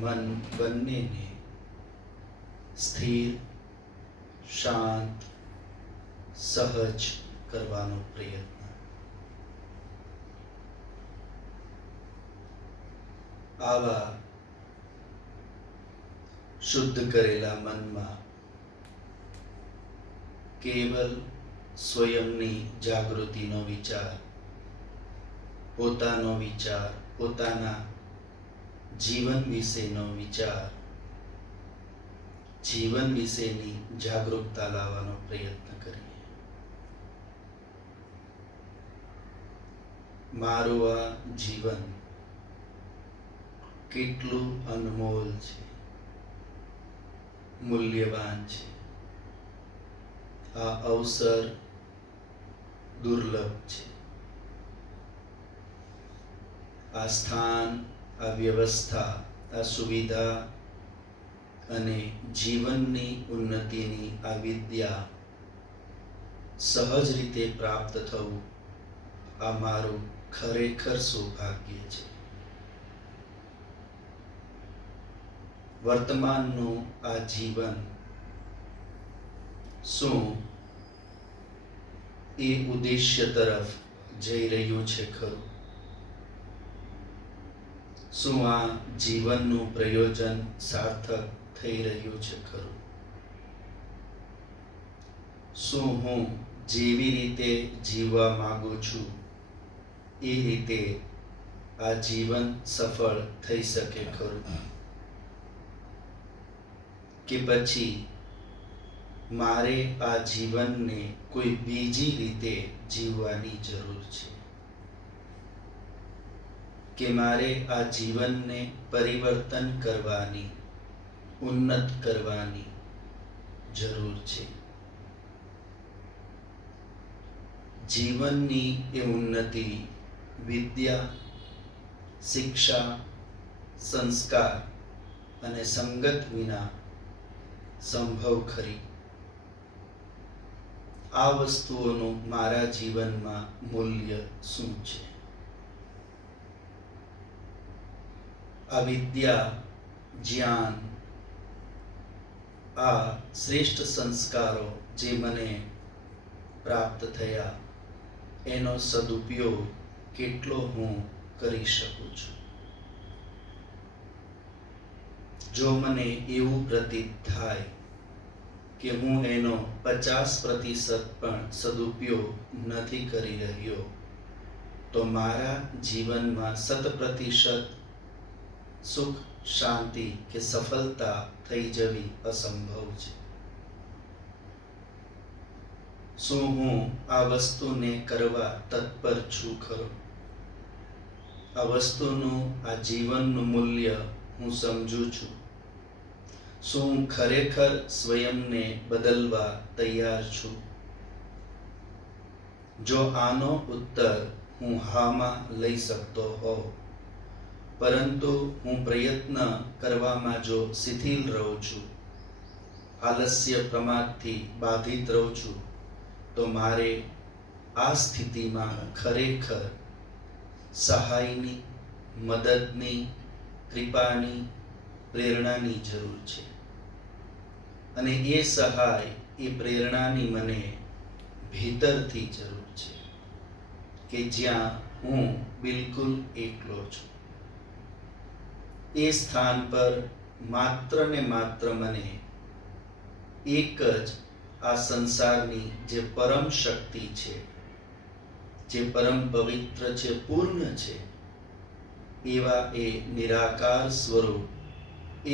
મન બંનેને સ્થિર, શાંત, સહજ કરવાનો પ્રયત્ન. આવા શુદ્ધ કરેલા મનમાં કેવલ સ્વયંની જાગૃતિનો વિચાર, પોતાનો વિચાર, પોતાના જીવન વિશેનો વિચાર, જીવન વિશેની જાગૃતતા લાવવાનો પ્રયત્ન કરીએ. મારું આ જીવન કેટલું અનમોલ છે, મૂલ્યવાન છે. આ અવસર દુર્લભ છે. આ સ્થાન, આ વ્યવસ્થા, આ સુવિધા અને જીવનની ઉન્નતિની આ વિદ્યા સહજ રીતે પ્રાપ્ત થવું, આ મારું ખરેખર સૌભાગ્ય છે. વર્તમાનનું આ જીવન શું એ ઉદ્દેશ્ય તરફ જઈ રહ્યું છે ખરું? શું આ જીવનનું પ્રયોજન સાર્થક થઈ રહ્યું છે ખરું? શું હું જેવી રીતે જીવવા માંગુ છું એ રીતે આ જીવન સફળ થઈ શકે ખરું? કે પછી મારે આ જીવનને કોઈ બીજી રીતે જીવવાની જરૂર છે? કે મારે આ જીવનને પરિવર્તન કરવાની, ઉન્નત કરવાની જરૂર છે? જીવનની એ ઉન્નતિ વિદ્યા, શિક્ષા, સંસ્કાર અને સંગત વિના સંભવ ખરી? આ વસ્તુઓનું મારા જીવનમાં મૂલ્ય શું છે? આ વિદ્યા, જ્ઞાન, આ શ્રેષ્ઠ સંસ્કારો જે મને પ્રાપ્ત થયા, એનો સદુપયોગ કેટલો હું કરી શકું છું? જો મને એવું પ્રતીત થાય કે હું એનો 50% પણ સદુપયોગ નથી કરી રહ્યો, તો મારા જીવનમાં 100% સુખ, શાંતિ કે સફળતા થઈ જવી અસંભવ છે. શું હું આ વસ્તુને કરવા તત્પર છું ખરો? આ વસ્તુનું, આ જીવનનું મૂલ્ય હું સમજું છું? શું હું ખરેખર સ્વયંને બદલવા તૈયાર છું? જો આનો ઉત્તર હું હામાં લઈ શકતો હોઉં, પરંતુ હું પ્રયત્ન કરવામાં જો શિથિલ રહું છું, આલસ્ય પ્રમાદથી બાધિત રહું છું, તો મારે આ સ્થિતિમાં ખરેખર સહાયની, મદદની, કૃપાની, પ્રેરણાની જરૂર છે. અને એ સહાય, એ પ્રેરણાની મને ભીતરથી જરૂર છે, કે જ્યાં હું બિલકુલ એકલો છું. એ સ્થાન પર માત્ર ને માત્ર મને એક જ આ સંસારની જે પરમ શક્તિ છે, જે પરમ પવિત્ર છે, પૂર્ણ છે, એવા એ નિરાકાર સ્વરૂપ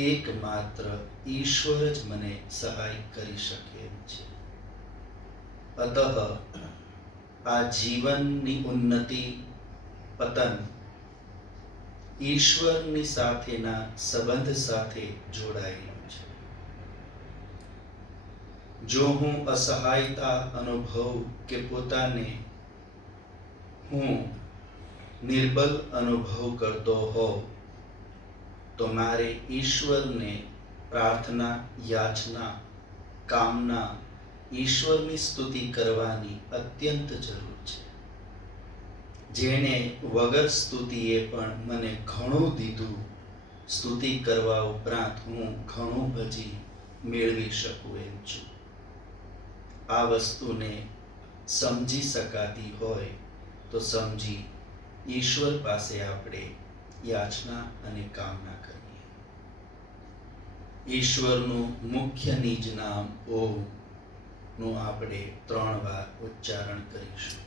એકમાત્ર ઈશ્વર જ મને સહાય કરી શકે એમ છે. અતઃ આ જીવનની ઉન્નતિ, પતન ઈશ્વરની સાથેના સંબંધ સાથે જોડાયેલું છે. જો હું અસહાયતા અનુભવું કે પોતાને હું નિર્બલ અનુભવ કરતો હોઉં, તો મારે ઈશ્વરને પ્રાર્થના, યાચના, કામના, ઈશ્વરની સ્તુતિ કરવાની અત્યંત જરૂર છે. જેણે વગર સ્તુતિએ પણ મને ઘણું દીધું સ્તુતિ કરવા ઉપરાંત હું ઘણું હજી મેળવી શકું એમ છું. આ વસ્તુને સમજી શકાતી હોય તો સમજી ઈશ્વર પાસે આપણે યાચના અને કામના કરીએ. ઈશ્વરનું મુખ્ય નિજ નામ ઓમ નું આપણે 3 વાર ઉચ્ચારણ કરીશું.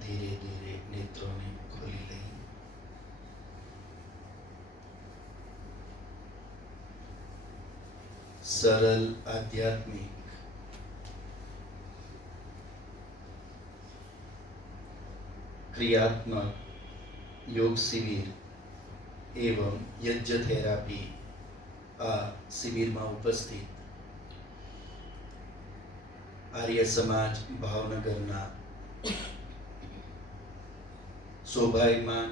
ધીરે ધીરે નેત્રોને ખોલી લઈ. સરળ આધ્યાત્મિક ક્રિયાત્મક યોગ શિબિર એવं યજ્ઞ થેરાપી આ શિબિરમાં ઉપસ્થિત આર્ય સમાજ ભાવનગરના શોભાયમાન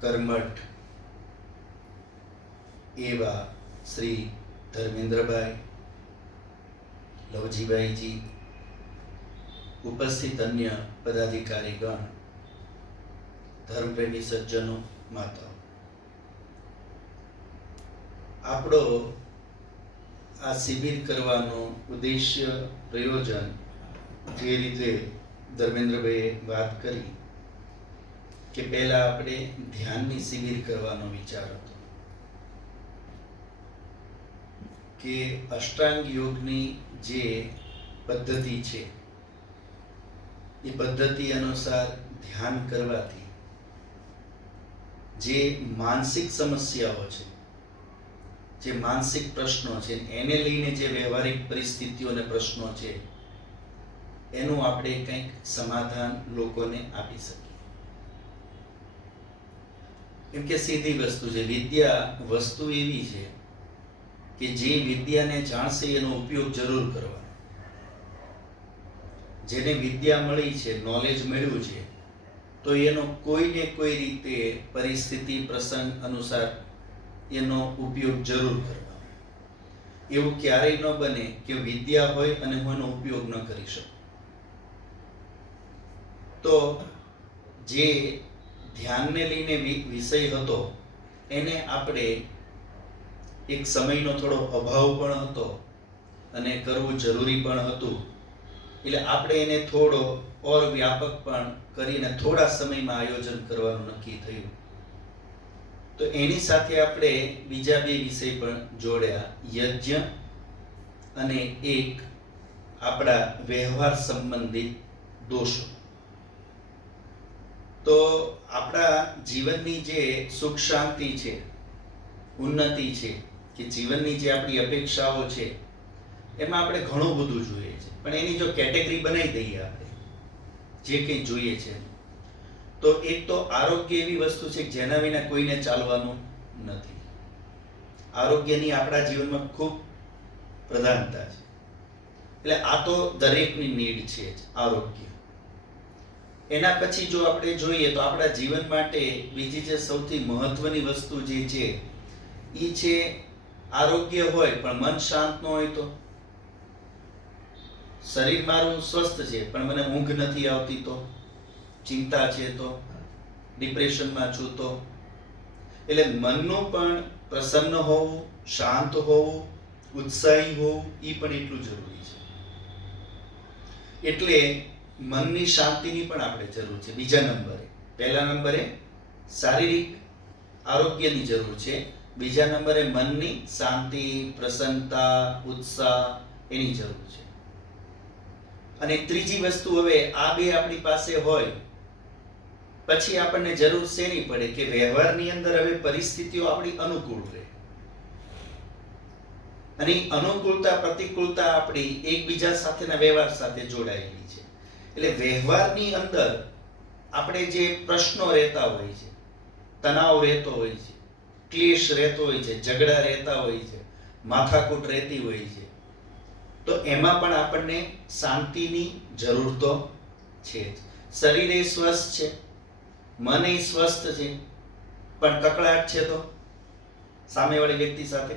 કર્મઠ એવા શ્રી ધર્મેન્દ્રભાઈ, લવજીભાઈજી, ઉપસ્થિત અન્ય પદાધિકારીગણ, ધર્મપ્રેમી સજ્જનો, માતાઓ, આપણો આ શિબિર કરવાનો ઉદ્દેશ્ય, પ્રયોજન જે રીતે ધર્મેન્દ્રભાઈએ વાત કરી કે પહેલા આપણે ધ્યાનની શિબિર કરવાનો વિચાર હતો કે અષ્ટાંગ યોગની જે પદ્ધતિ છે એ પદ્ધતિ અનુસાર ધ્યાન કરવાથી જે માનસિક સમસ્યાઓ છે, જે માનસિક પ્રશ્નો છે, એને લઈને જે વ્યવહારિક પરિસ્થિતિઓ અને પ્રશ્નો છે એનું આપણે કંઈક સમાધાન લોકોને આપી શકીએ. કેમ કે સીધી વસ્તુ છે, વિદ્યા વસ્તુ એવી છે કે જે વિદ્યાને જાણશે એનો ઉપયોગ જરૂર કરવાનો. જેને વિદ્યા મળી છે, નોલેજ મળ્યું છે, તો એનો કોઈને કોઈ રીતે પરિસ્થિતિ પ્રસંગ અનુસાર એનો ઉપયોગ જરૂર કરવાનો. એવું ક્યારેય ન બને કે વિદ્યા હોય અને હું એનો ઉપયોગ ન કરી શકું. તો જે ધ્યાનને લઈને વિષય હતો એને આપણે એક સમયનો થોડો અભાવ પણ હતો અને કરવું જરૂરી પણ હતું, એટલે આપણે એને થોડો ઓર વ્યાપક પણ કરીને થોડા સમયમાં આયોજન કરવાનું નક્કી થયું. તો એની સાથે આપણે બીજા 2 વિષય પણ જોડ્યા, યજ્ઞ અને એક આપણા વ્યવહાર સંબંધિત દોષો. તો આપણા જીવનની જે સુખ શાંતિ છે, ઉન્નતિ છે, કે જીવનની જે આપણી અપેક્ષાઓ છે એમાં આપણે ઘણું બધું જોઈએ છે, પણ એની જો કેટેગરી બનાવી દઈએ આપણે જે કંઈ જોઈએ છે, તો એક તો આરોગ્ય એવી વસ્તુ છે જેના વિના કોઈને ચાલવાનું નથી. આરોગ્યની આપણા જીવનમાં ખૂબ પ્રધાનતા છે. એટલે આ તો દરેકની નીડ છે જ, આરોગ્ય. એના પછી જો આપણે જોઈએ તો આપણા જીવન માટે બીજી જે સૌથી મહત્વની વસ્તુ જે છે એ છે આરોગ્ય હોય પણ મન શાંત ન હોય તો. શરીર મારું સ્વસ્થ છે પણ મને ઊંઘ નથી આવતી તો, ચિંતા છે તો, ડિપ્રેશનમાં છું તો. એટલે મનનું પણ પ્રસન્ન હોવું, શાંત હોવું, ઉત્સાહી હોવું એ પણ એટલું જરૂરી છે. એટલે મનની શાંતિની પણ આપણે જરૂર છે. બીજા નંબરે, પહેલા નંબરે શારીરિક આરોગ્યની જરૂર છે, બીજા નંબરે મનની શાંતિ, પ્રસન્નતા, ઉત્સાહ એની જરૂર છે. અને ત્રીજી વસ્તુ, હવે આ 2 આપણી પાસે હોય પછી આપણને જરૂર શેની પડે કે વ્યવહારની અંદર હવે પરિસ્થિતિઓ આપણી અનુકૂળ રહે. અને અનુકૂળતા પ્રતિકૂળતા આપણી એકબીજા સાથેના વ્યવહાર સાથે જોડાયેલી છે. એટલે વ્યવહારની અંદર આપણે જે પ્રશ્નો રહેતા હોય છે, તણાવ રહેતો હોય છે, ક્લેશ રહેતો હોય છે, ઝઘડા રહેતા હોય છે, માથાકૂટ રહેતી હોય છે, તો એમાં પણ આપણને શાંતિની જરૂર તો છે જ. શરીરે સ્વસ્થ છે, મન સ્વસ્થ છે, પણ કકળાટ છે તો સામેવાળી વ્યક્તિ સાથે,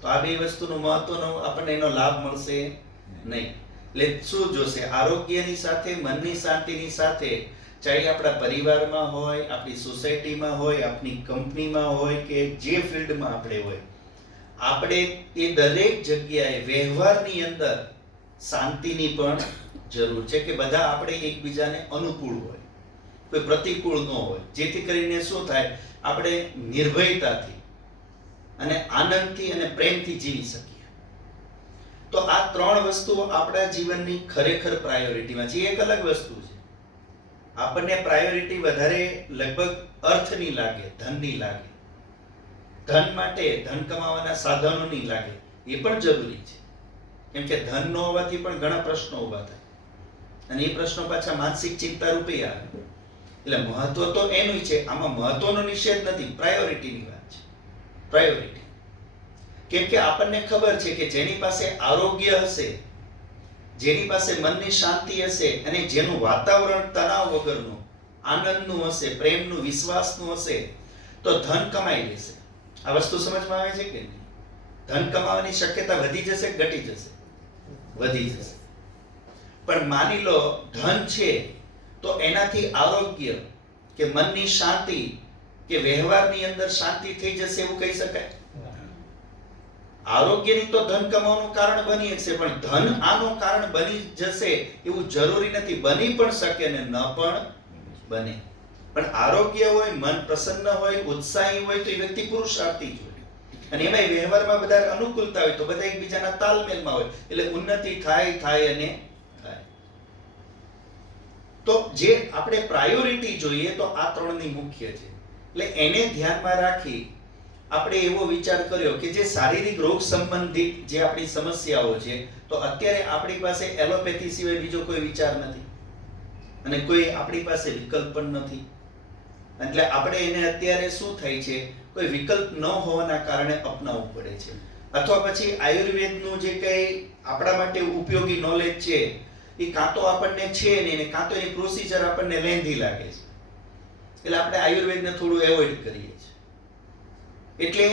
તો આ બે વસ્તુનું મહત્વનો આપણને એનો લાભ મળશે નહીં. એટલે શું જોશે? આરોગ્યની સાથે, મનની શાંતિની સાથે, ચાહે આપણા પરિવારમાં હોય, આપણી સોસાયટીમાં હોય, આપણી કંપનીમાં હોય કે જે ફિલ્ડમાં આપણે હોય, આપણે એ દરેક જગ્યાએ વ્યવહારની અંદર શાંતિની પણ જરૂર છે કે બધા આપણે એકબીજાને અનુકૂળ હોય, કોઈ પ્રતિકૂળ ન હોય, જેથી કરીને શું થાય, આપણે નિર્ભયતાથી અને આનંદથી અને પ્રેમથી જીવી શકીએ. તો આ ત્રણ વસ્તુઓ આપણા જીવનની ખરેખર પ્રાયોરિટીમાં છે. એક અલગ વસ્તુ છે, આપણને પ્રાયોરિટી વધારે લગભગ અર્થની લાગે, ધનની લાગે, ધન માટે ધન કમાવાના સાધનોની લાગે, એ પણ જરૂરી છે. કેમ કે ધન ન હોવાથી પણ ઘણા પ્રશ્નો ઊભા થાય અને એ પ્રશ્નો પાછા માનસિક ચિંતા રૂપે આવે. એટલે મહત્વ તો એનું છે, આમાં મહત્વનો નિષેધ નથી, પ્રાયોરિટીની વાત છે. પ્રાયોરિટી કેમ કે આપણને ખબર છે કે જેની પાસે આરોગ્ય હશે, જેની પાસે મનની શાંતિ હશે અને જેનું વાતાવરણ તણાવ વગરનું, આનંદનું હશે, પ્રેમનું, વિશ્વાસનું હશે, તો ધન કમાઈ લેશે. આ વસ્તુ સમજમાં આવે છે કે નહીં? ધન કમાવાની શક્યતા વધી જશે કે ઘટી જશે? વધી જશે. પણ માની લો ધન છે તો એનાથી આરોગ્ય કે મનની શાંતિ કે વ્યવહારની અંદર શાંતિ થઈ જશે એવું કહી શકાય? આરોગ્યની તો ધન કમાવાનું કારણ બની શકશે, પણ ધન આનું કારણ બની જશે એવું જરૂરી નથી. બની પણ શકે ને ન પણ બને. પણ આરોગ્ય હોય, મન પ્રસન્ન હોય, ઉત્સાહી હોય તો એ વ્યક્તિ પુરુષાર્થી જ હોય. અને એમાં વ્યવહારમાં બધા અનુકૂળતા હોય તો બધા એકબીજાના તાલમેલમાં હોય, એટલે ઉન્નતિ થાય અને થાય. તો જે આપણે પ્રાયોરિટી જોઈએ તો આ ત્રણની મુખ્ય છે. એટલે એને ધ્યાનમાં રાખી આપણે એવો વિચાર કર્યો કે જે શારીરિક રોગ સંબંધિત જે આપણી સમસ્યાઓ છે, તો અત્યારે આપણી પાસે એલોપેથી સિવાય બીજો કોઈ વિચાર નથી અને કોઈ આપણી પાસે વિકલ્પ પણ નથી. એટલે આપણે એને અત્યારે શું થાય છે, કોઈ વિકલ્પ ન હોવાના કારણે અપનાવવું પડે છે. અથવા પછી આયુર્વેદનું જે કંઈ આપણા માટે ઉપયોગી નોલેજ છે એ કાં તો આપણને છે નહીં, કાં તો એની પ્રોસિજર આપણને લેન્ધી લાગે છે, એટલે આપણે આયુર્વેદને થોડું એવોઇડ કરીએ છીએ. એટલે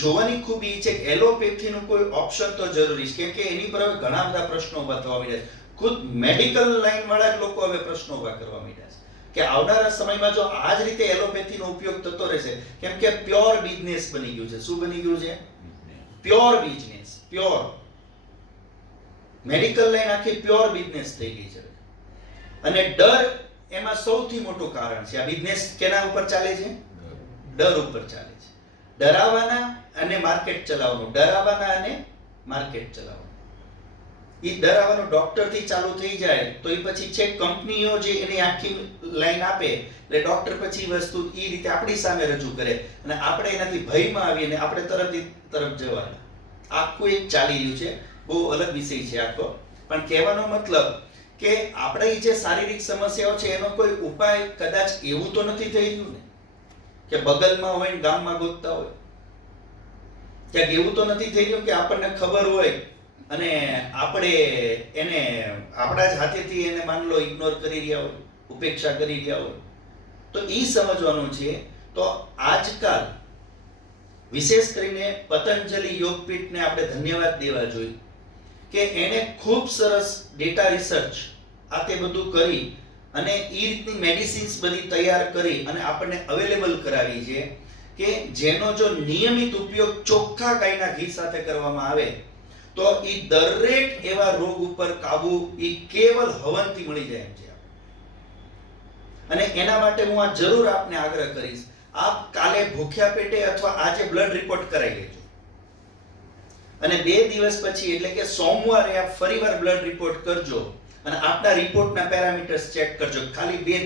જોવાની ખૂબી છે કે એલોપેથીનું કોઈ ઓપ્શન તો જરૂરી છે, કેમ કે એની પર હવે ઘણા બધા પ્રશ્નો ઊભા થવા માંડ્યા છે. ખુદ મેડિકલ લાઈન વાળા જ લોકો હવે પ્રશ્નો ઊભા કરવા માંડ્યા છે કે આવનારા સમયમાં જો આ જ રીતે એલોપેથીનો ઉપયોગ થતો રહેશે, કેમ કે પ્યોર બિઝનેસ બની ગયું છે. શું બની ગયું છે? Pure business. Pure medical line આખી પ્યોર બિઝનેસ થઈ ગઈ છે. અને ડર એમાં સૌથી મોટું કારણ છે. આ બિઝનેસ કેના ઉપર ચાલે છે? ડર ઉપર ચાલે છે. ડરાવાના અને માર્કેટ ચલાવવાનું, ડરાવાના અને માર્કેટ ચલાવવાનું. એ ડરાવાનું ડોક્ટર થી ચાલુ થઈ જાય તો એ પછી છે કંપનીઓ જે એની આખી લાઈન આપે, એટલે ડોક્ટર પછી વસ્તુ એ રીતે આપણી સામે રજૂ કરે અને આપણે એનાથી ભયમાં આવીને આપણે તરત તરફ જવાના. આખું એક ચાલી રહ્યું છે. બહુ અલગ વિષય છે આખો, પણ કહેવાનો મતલબ કે આપણે જે શારીરિક સમસ્યાઓ છે એનો કોઈ ઉપાય કદાચ એવું તો નથી થઈ રહ્યું ને કે બગલમાં હોય ને ગામમાં ગોતતા હોય. ક્યાંક એવું તો નથી થઈ રહ્યું કે આપણને ખબર હોય અને આપણે એને આપણા જ હાથેથી એને માન લો ઇગ્નોર કરી રહ્યા હોય, ઉપેક્ષા કરી રહ્યા હોય. તો એ સમજવાનું છે. તો આજકાલ વિશેષ કરીને પતંજલિ યોગપીઠને આપણે ધન્યવાદ દેવા જોઈએ કે એને ખૂબ સરસ ડેટા રિસર્ચ આ તે બધું કરી અને એ રીતની મેડિસિન્સ બધી તૈયાર કરી અને આપણને અવેલેબલ કરાવી છે કે જેનો જો નિયમિત ઉપયોગ ચોખ્ખા ગાયના ઘી સાથે કરવામાં આવે તો એ દરેક એવા રોગ ઉપર કાબુ એ કેવલ હવનથી મળી જાય એમ છે. અને એના માટે હું આ જરૂર આપને આગ્રહ કરીશ, આપ કાલે ભૂખ્યા પેટે અથવા આજે બ્લડ રિપોર્ટ કરાવી લેજો અને 2 દિવસ પછી એટલે કે સોમવારે આપ ફરીવાર બ્લડ રિપોર્ટ કરજો અને આપના રિપોર્ટના પેરામીટર્સ ચેક કરજો. ખાલી 2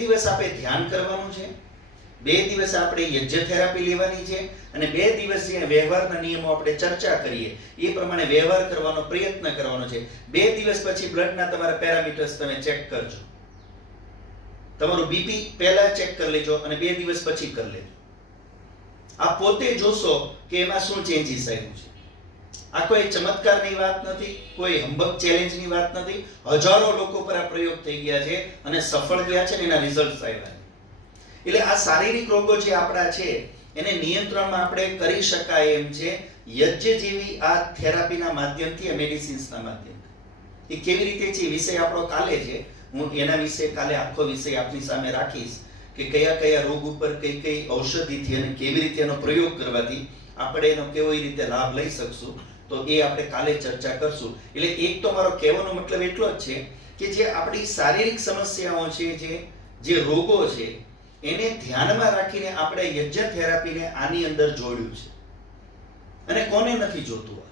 દિવસ આપે ધ્યાન કરવાનું છે, 2 દિવસ આપણે યજ્ઞ થેરાપી લેવાની છે અને 2 દિવસ જે વ્યવહારના નિયમો આપણે ચર્ચા કરીએ એ પ્રમાણે વ્યવહાર કરવાનો પ્રયત્ન કરવાનો છે. 2 દિવસ પછી બ્લડના તમારા પેરામીટર્સ તમે ચેક કરજો. તમારું બીપી પહેલા ચેક કરી લેજો અને 2 દિવસ પછી કરી લેજો. આ પોતે જોશો કે એમાં શું ચેન્જીસ આવ્યું છે. આ કોઈ ચમત્કારની વાત નથી, કોઈ હંબક ચેલેન્જની વાત નથી. હજારો લોકો પર આ પ્રયોગ થઈ ગયા છે અને સફળ ગયા છે ને એના રિઝલ્ટ્સ આવ્યા છે. એટલે આ શારીરિક રોગો જે આપણા છે એને નિયંત્રણમાં આપણે કરી શકાય એમ છે યજ્ઞ જેવી આ થેરાપીના માધ્યમથી, આ મેડિસિન્સના માધ્યમથી. એ કેવી રીતે છે વિષય આપણો કાલે છે. હું એના વિશે કાલે આખો વિષય આપની સામે રાખીશ કે કયા કયા રોગ ઉપર કઈ કઈ ઔષધિથી અને કેવી રીતે એનો પ્રયોગ કરવાથી આપણે એનો કેવી રીતે લાભ લઈ શકશું. તો એ આપણે કાલે ચર્ચા કરશું. એટલે એક તો મારો કહેવાનો મતલબ એટલો જ છે કે જે આપણી શારીરિક સમસ્યાઓ છે, જે રોગો છે એને ધ્યાનમાં રાખીને આપણે યજ્ઞ થેરાપીને આની અંદર જોડ્યું છે. અને કોને નથી જોતું?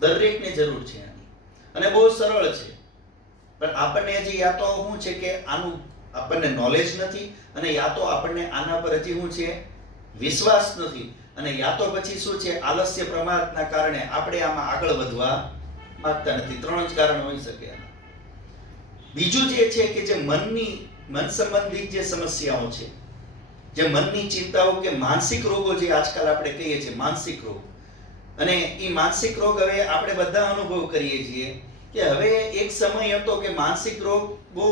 દરેકને જરૂર છે આની. અને બહુ સરળ છે, પણ આપણને હજી યા તો શું છે કે આનું આપણને નોલેજ નથી અને યા તો આપણને આના પર હજી શું છે વિશ્વાસ નથી અને યા તો પછી શું છે આલસ્ય પ્રમાદના કારણે આપણે આમાં આગળ વધવા માંગતા નથી. 3 જ કારણ હોઈ શકે. બીજું જે છે કે જે મન સંબંધિત જે સમસ્યાઓ છે, જે મનની ચિંતાઓ કે માનસિક રોગો જે આજકાલ આપણે કહીએ છીએ માનસિક રોગ, અને એ માનસિક રોગ હવે આપણે બધા અનુભવ કરીએ છીએ કે હવે એક સમય હતો કે માનસિક રોગ બહુ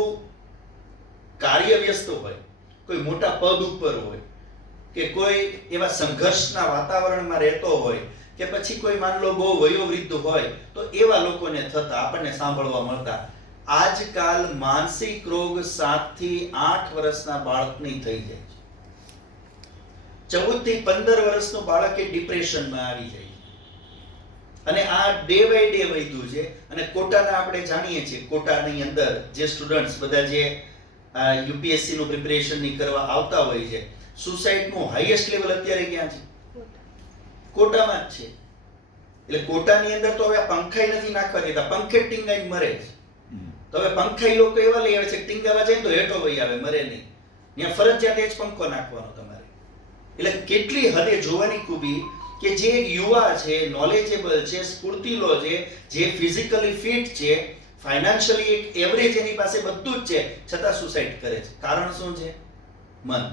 કાર્યવ્યસ્ત હોય, કોઈ મોટા પદ ઉપર હોય કે કોઈ એવા સંઘર્ષના વાતાવરણમાં રહેતો હોય કે પછી કોઈ માન લો બહુ વયોવૃદ્ધ હોય તો એવા લોકોને થતા આપણને સાંભળવા મળતા. આજકાલ માનસિક રોગ 7 થી 8 વર્ષના બાળકની થઈ જાય છે. 14 થી 15 વર્ષનું બાળક એ ડિપ્રેશનમાં આવી જાય છે. અને આ ડે બાય ડે વધ્યું છે. અને કોટાના આપણે જાણીએ છીએ, કોટાની અંદર જે સ્ટુડન્ટ્સ બધા જે યુપીએસસી નું પ્રિપેરેશન ની કરવા આવતા હોય છે, સુસાઇડ નું હાઈએસ્ટ લેવલ અત્યારે ક્યાં છે? કોટામાં જ છે. એટલે કોટાની અંદર તો હવે પંખાઈ નથી નાખવા દેતા, પંખે ટીંગાઈ મરે છે. તો હવે પંખાઈ લોકો એવા લઈ આવે છે ટીંગાવા જાય તો હેઠો વહી આવે, મરે નહીં. ત્યાં ફરજિયાત જ પંખો નાખવાનો તમારે. એટલે કેટલી હદે જોવાની ખૂબી કે જે યુવા છે, નોલેજેબલ છે, સ્ફૂર્તિલો છે, જે ફિઝિકલી ફિટ છે, ફાઇનાન્શિયલી એક એવરેજ એની પાસે બધું જ છે, છતાં સુસાઇડ કરે છે. કારણ શું છે? મન.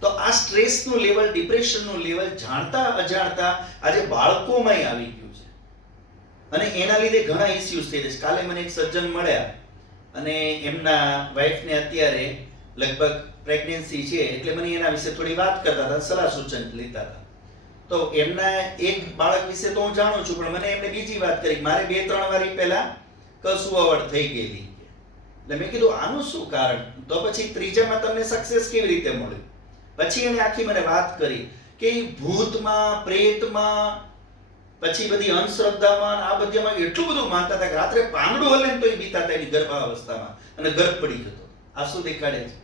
તો આ સ્ટ્રેસનું લેવલ, ડિપ્રેશનનું લેવલ જાણતા અજાણતા આજે બાળકોમાં આવી ગયું છે. અને એના લીધે ઘણા ઇસ્યુઝ થઈ રહ્યા છે. કાલે મને એક સજ્જન મળ્યા અને એમના વાઈફને અત્યારે લગભગ પ્રેગ્નન્સી છે, એટલે મને એના વિશે થોડી વાત કરતા હતા, સલાહ સૂચન લેતા હતા. તો એમના એક બાળક વિશે તો હું જાણું છું, પણ મને એમને બીજી વાત કરી, મારે 2-3 વાર પહેલા કસુવાવડ થઈ ગયેલી. એટલે મેં કીધું આનું શું કારણ? તો પછી ત્રીજામાં તમને સક્સેસ કેવી રીતે મળ્યું? પછી એને આખી મને વાત કરી કે ભૂતમાં, પ્રેતમાં, પછી બધી અંધશ્રદ્ધામાં, આ બધામાં એટલું બધું માનતા હતા કે રાત્રે પાંદડું હલે ને તો એ બીતા હતા એની ગર્ભાવસ્થામાં અને ગર્ભ પડી જતો. આ શું દેખાડે છે?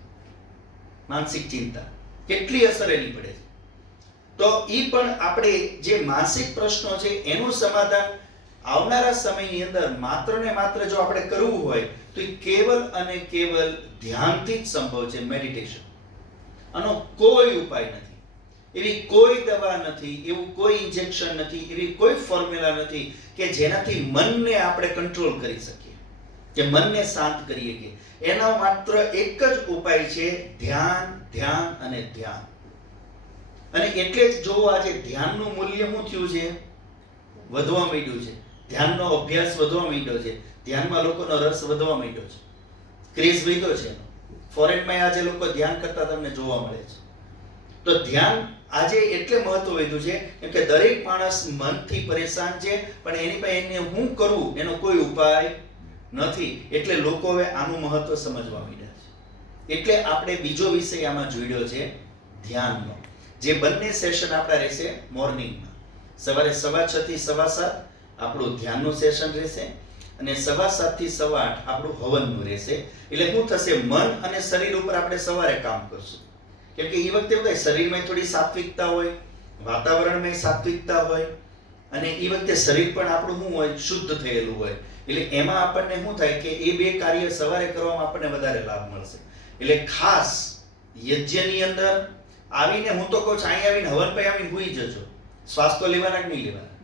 માનસિક ચિંતા કેટલી અસર એની પડે છે. તો ઈ પણ આપણે જે માનસિક પ્રશ્નો છે એનું સમાધાન આવનારા સમયની અંદર માત્ર ને માત્ર જો આપણે કરવું હોય તો એ કેવલ અને કેવલ ધ્યાનથી જ સંભવ છે. મેડિટેશન. આનો કોઈ ઉપાય નથી, એવી કોઈ દવા નથી, એવું કોઈ ઇન્જેક્શન નથી, એવી કોઈ ફોર્મ્યુલા નથી કે જેનાથી મનને આપણે કંટ્રોલ કરી શકીએ, કે મનને શાંત કરીએ. કે એનો માત્ર એક જ ઉપાય છે, ધ્યાન, ધ્યાન અને ધ્યાન. અને એટલે જ જો આજે ધ્યાનનું મૂલ્ય શું થયું છે? વધવા માંડ્યું છે. ધ્યાનનો અભ્યાસ વધવા માંડ્યો છે. ધ્યાનમાં લોકોનો રસ વધવા માંડ્યો છે. ક્રેઝ વધ્યો છે. ફોરેનમાં આજે લોકો ધ્યાન કરતા તમને જોવા મળે છે. તો ધ્યાન આજે એટલે મહત્વ વધ્યું છે કેમ કે દરેક માણસ મનથી પરેશાન છે, પણ એની પાસે એને શું કરવું એનો કોઈ ઉપાય નથી. એટલે લોકો હવે આનું મહત્વ સમજવા માંડ્યા છે. એટલે આપણે બીજો વિષય આમાં જોડ્યો છે ધ્યાનનો. જે બંને સેશન આપણા રહેશે મોર્નિંગમાં. સવારે 6:15 થી 7:15 આપણું ધ્યાનનું સેશન રહેશે અને 7:15 થી 8:15 આપણું હવનનું રહેશે. એટલે શું થશે? મન અને શરીર ઉપર આપણે સવારે કામ કરશું. કેમ કે એ વખતે એવું શરીરમાં થોડી સાત્વિકતા હોય, વાતાવરણમાં સાત્વિકતા હોય અને એ વખતે શરીર પણ આપણું શું હોય? શુદ્ધ થયેલું હોય. એટલે એમાં આપણને શું થાય કે એ બે કાર્ય સવારે કરવામાં આપણને વધારે લાભ મળશે. એટલે ખાસ યજ્ઞની અંદર આવીને હું તો કહું છું, અહીં આવીને હવન પાસે આવીને હુઈ જજો. શ્વાસ તો લેવાના કે નહીં લેવાના?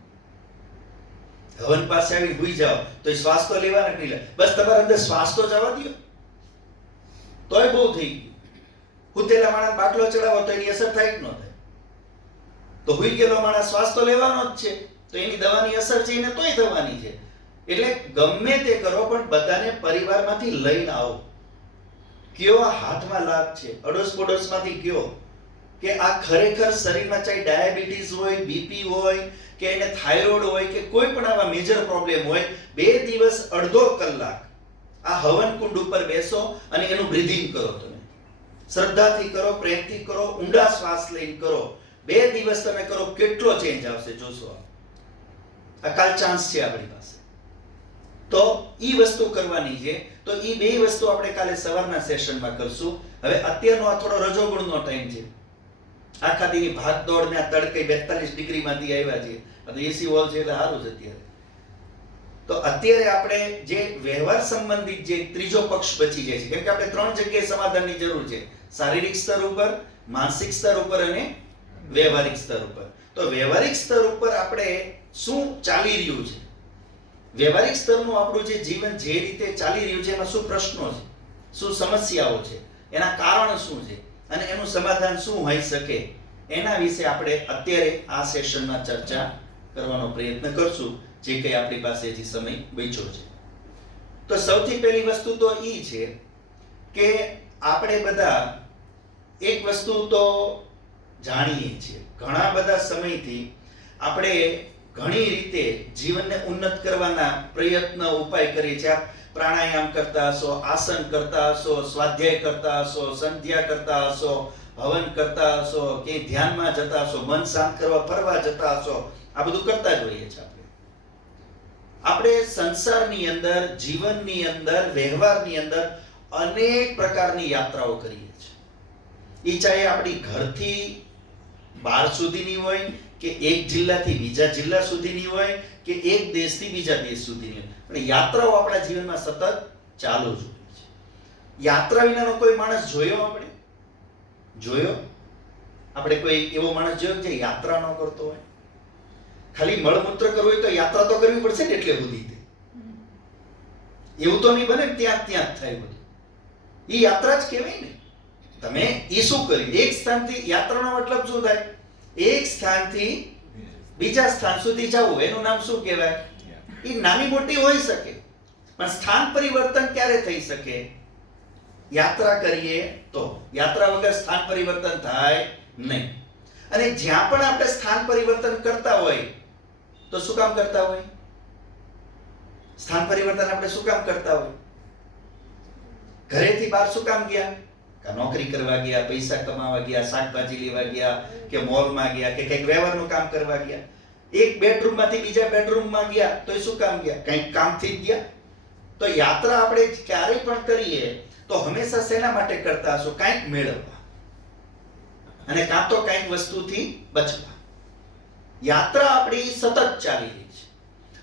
હવન પાસે આવીને હુઈ જાઓ તો એ શ્વાસ તો લેવાના કે નહીં લેવાના? બસ તમારા અંદર શ્વાસ તો જવા દો, તોય બહુ થઈ ગયું. હુતેલા માણસ બાટલો ચડાવો તો એની અસર થાય કે ન થાય? તો હુઈ ગયેલો માણસ શ્વાસ તો લેવાનો જ છે, તો એની દવાની અસર છે એને તોય થવાની છે. એટલે ગમે તે કરો પણ બધાને પરિવારમાંથી લઈને આવો. કયો હાથમાં લાભ છે, અડોશ પડોશમાંથી કયો કે આ ખરેખર શરીરમાં ચાહે ડાયાબિટીસ હોય, બીપી હોય કે એને થાઇરોઇડ હોય કે કોઈ પણ આવા મેજર પ્રોબ્લેમ હોય, 2 દિવસ અડધો કલાક આ હવન કુંડ ઉપર બેસો અને એનું બ્રીધિંગ કરો. તમે શ્રદ્ધાથી કરો, પ્રેમથી કરો, ઊંડા શ્વાસ લઈને કરો. 2 દિવસ તમે કરો, કેટલો ચેન્જ આવશે જોશો. અકાલ ચાન્સ છે આપણી પાસે, તો ઈ વસ્તુ કરવાની છે. તો ઈ 2 વસ્તુ આપણે કાલે સવારના સેશનમાં કરશું. હવે અત્યારનો આ થોડો રજોગુણનો ટાઈમ છે. આખા દીની ભાગ દોડ ને આ તડકે 42 ડિગ્રીમાંથી આવ્યા છે. આ તો એસી હોલ છે એટલે સારું છે અત્યારે. તો અત્યારે આપણે જે વ્યવહાર સંબંધિત જે ત્રીજો પક્ષ બચી જાય છે, કેમ કે આપણે 3 જગ્યાએ સમાધાનની જરૂર છે: શારીરિક સ્તર ઉપર, માનસિક સ્તર ઉપર અને વ્યવહારિક સ્તર ઉપર. તો વ્યવહારિક સ્તર ઉપર આપણે શું ચાલી રહ્યું છે, વ્યવહારિક સ્તરનું આપણું જે જીવન જે રીતે ચાલી રહ્યું છે એમાં શું પ્રશ્નો છે, શું સમસ્યાઓ છે, એના કારણ શું છે અને એનું સમાધાન શું હોઈ શકે, એના વિશે આપણે અત્યારે આ સેશનમાં ચર્ચા કરવાનો પ્રયત્ન કરશું, જે કંઈ આપણી પાસે હજી સમય બચ્યો છે. તો સૌથી પહેલી વસ્તુ તો ઈ છે કે આપણે બધા એક વસ્તુ તો જાણીએ છીએ, ઘણા બધા સમયથી આપણે ઘણી રીતે જીવનને ઉન્નત કરવાના પ્રયત્ન ઉપાય કરીએ છીએ. પ્રાણાયામ કરતા હશો, આસન કરતા હશો, સ્વાધ્યાય કરતા હશો, સંધ્યા કરતા હશો, હવન કરતા હશો, કે ધ્યાનમાં જતા હશો, મન શાંત કરવા ફરવા જતા હશો. આ બધું કરતા જ હોઈએ છીએ. આપણે સંસારની અંદર, જીવનની અંદર, વ્યવહારની અંદર અનેક પ્રકારની યાત્રાઓ કરીએ છીએ. એ ચાહે આપણી ઘરથી બહાર સુધીની હોય કે એક જિલ્લાથી બીજા જિલ્લા સુધીની હોય કે એક દેશથી બીજા દેશ સુધીની હોય, પણ યાત્રાઓ આપણા જીવનમાં સતત ચાલુ જ હોય છે. યાત્રા વિનાનો કોઈ માણસ જોયો? આપણે જોયો? આપણે કોઈ એવો માણસ જોયો જે યાત્રા ન કરતો હોય? ખાલી મળમૂત્ર કરવું હોય તો યાત્રા તો કરવી પડશે ને, એટલે બધી એવું તો નહીં બને ત્યાં જ થાય બધું. એ યાત્રા જ કહેવાય ને. તમે એ શું કર્યું? એક સ્થાનથી, યાત્રાનો મતલબ શું થાય? એક સ્થાનથી બીજા સ્થાન સુધી જવું, એનું નામ શું કહેવાય? એ નાની મોટી હોઈ શકે, પણ સ્થાન પરિવર્તન ક્યારે થઈ શકે? યાત્રા કરીએ તો. યાત્રા વગર સ્થાન પરિવર્તન થાય નહીં. અને જ્યાં પણ આપણે સ્થાન પરિવર્તન કરતા હોય તો શું કામ કરતા હોય? સ્થાન પરિવર્તન આપણે શું કામ કરતા હોય? ઘરેથી બહાર શું કામ ગયા? નોકરી કરવા ગયા, પૈસા કમાવા ગયા, શાકભાજી લેવા ગયા, કે મોલમાં ગયા, કે કંઈક વ્યવહારનું કામ કરવા ગયા. એક બેડરૂમમાંથી બીજા બેડરૂમમાં ગયા તો એ શું કામ ગયા? કંઈક કામથી જ ગયા. તો યાત્રા આપણે ક્યારેય પણ કરીએ તો હંમેશા શેના માટે કરતા હશો? કંઈક મેળવવા, અને કાં તો કંઈક વસ્તુથી બચવા. યાત્રા આપણી સતત ચાલી રહી છે,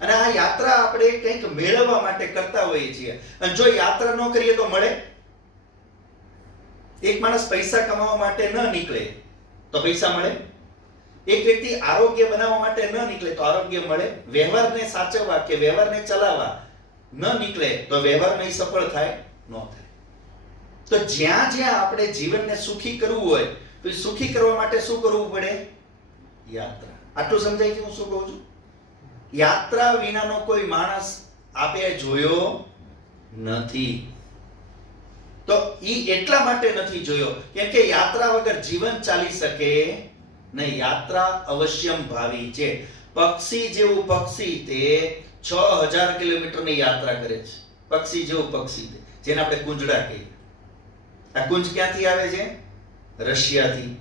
અને આ યાત્રા આપણે કંઈક મેળવવા માટે કરતા હોઈએ છીએ. અને જો યાત્રા ન કરીએ તો મળે? એક માણસ પૈસા કમાવા માટે ન નીકળે તો પૈસા મળે? એક વ્યક્તિ આરોગ્ય બનાવવા માટે ન નીકળે તો આરોગ્ય મળે? વ્યવહારને સાચવવા કે વ્યવહારને ચલાવવા ન નીકળે તો વ્યવહાર નહીં સફળ થાય? ન થાય. તો જ્યાં જ્યાં આપણે જીવનને સુખી કરવું હોય તો એ સુખી કરવા માટે શું કરવું પડે? યાત્રા. આટલું સમજાય કે હું શું કહું છું? યાત્રા વિનાનો કોઈ માણસ આપે જોયો નથી. તો ઈ એટલા માટે નથી જોયો કેમ કે યાત્રા વગર જીવન ચાલી શકે નહીં. યાત્રા અવશ્યમ ભાવી છે. પક્ષી જેવું પક્ષી તે 6000 કિલોમીટરની યાત્રા કરે છે. પક્ષી જેવું પક્ષી તે, જેને આપણે કુંજડા કહીએ. આ કુંજ ક્યાંથી આવે છે? રશિયાથી.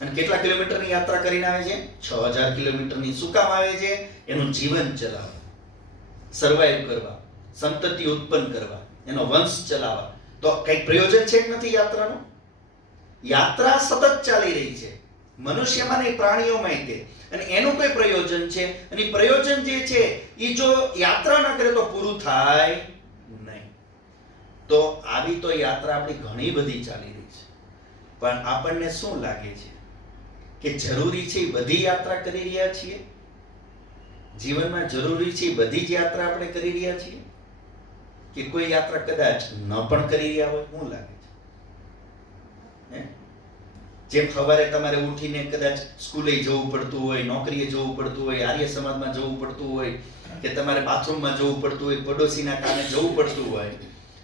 અને કેટલા કિલોમીટરની યાત્રા કરીને આવે છે? 6000 કિલોમીટરની. શું કામ આવે છે? એનું જીવન ચલાવવા, સર્વાઈવ કરવા, સંતતિ ઉત્પન્ન કરવા, એનો વંશ ચલાવવા. તો કઈ પ્રયોજન છે કે નથી યાત્રાનું? યાત્રા સતત ચાલી રહી છે, મનુષ્યમાં નહીં પ્રાણીઓમાં તે. અને એનું કોઈ પ્રયોજન છે, અને પ્રયોજન જે છે એ જો યાત્રા ન કરે તો પૂરું થાય નહીં. તો આવી તો યાત્રા આપણી ઘણી બધી ચાલી રહી છે. પણ આપણને શું લાગે છે કે જરૂરી છે એ બધી યાત્રા કરી રહ્યા છીએ? જીવનમાં જરૂરી છે એ બધી જ યાત્રા આપણે કરી રહ્યા છીએ કે કોઈ યાત્રા કદાચ ન પણ કરી રહ્યા હોય? શું લાગે છે? જેમ સવારે તમારે ઉઠીને કદાચ સ્કૂલે જવું પડતું હોય, નોકરીએ જવું પડતું હોય, આર્ય સમાજમાં જવું પડતું હોય, કે તમારે બાથરૂમમાં જવું પડતું હોય, પડોશીના કામે જવું પડતું હોય,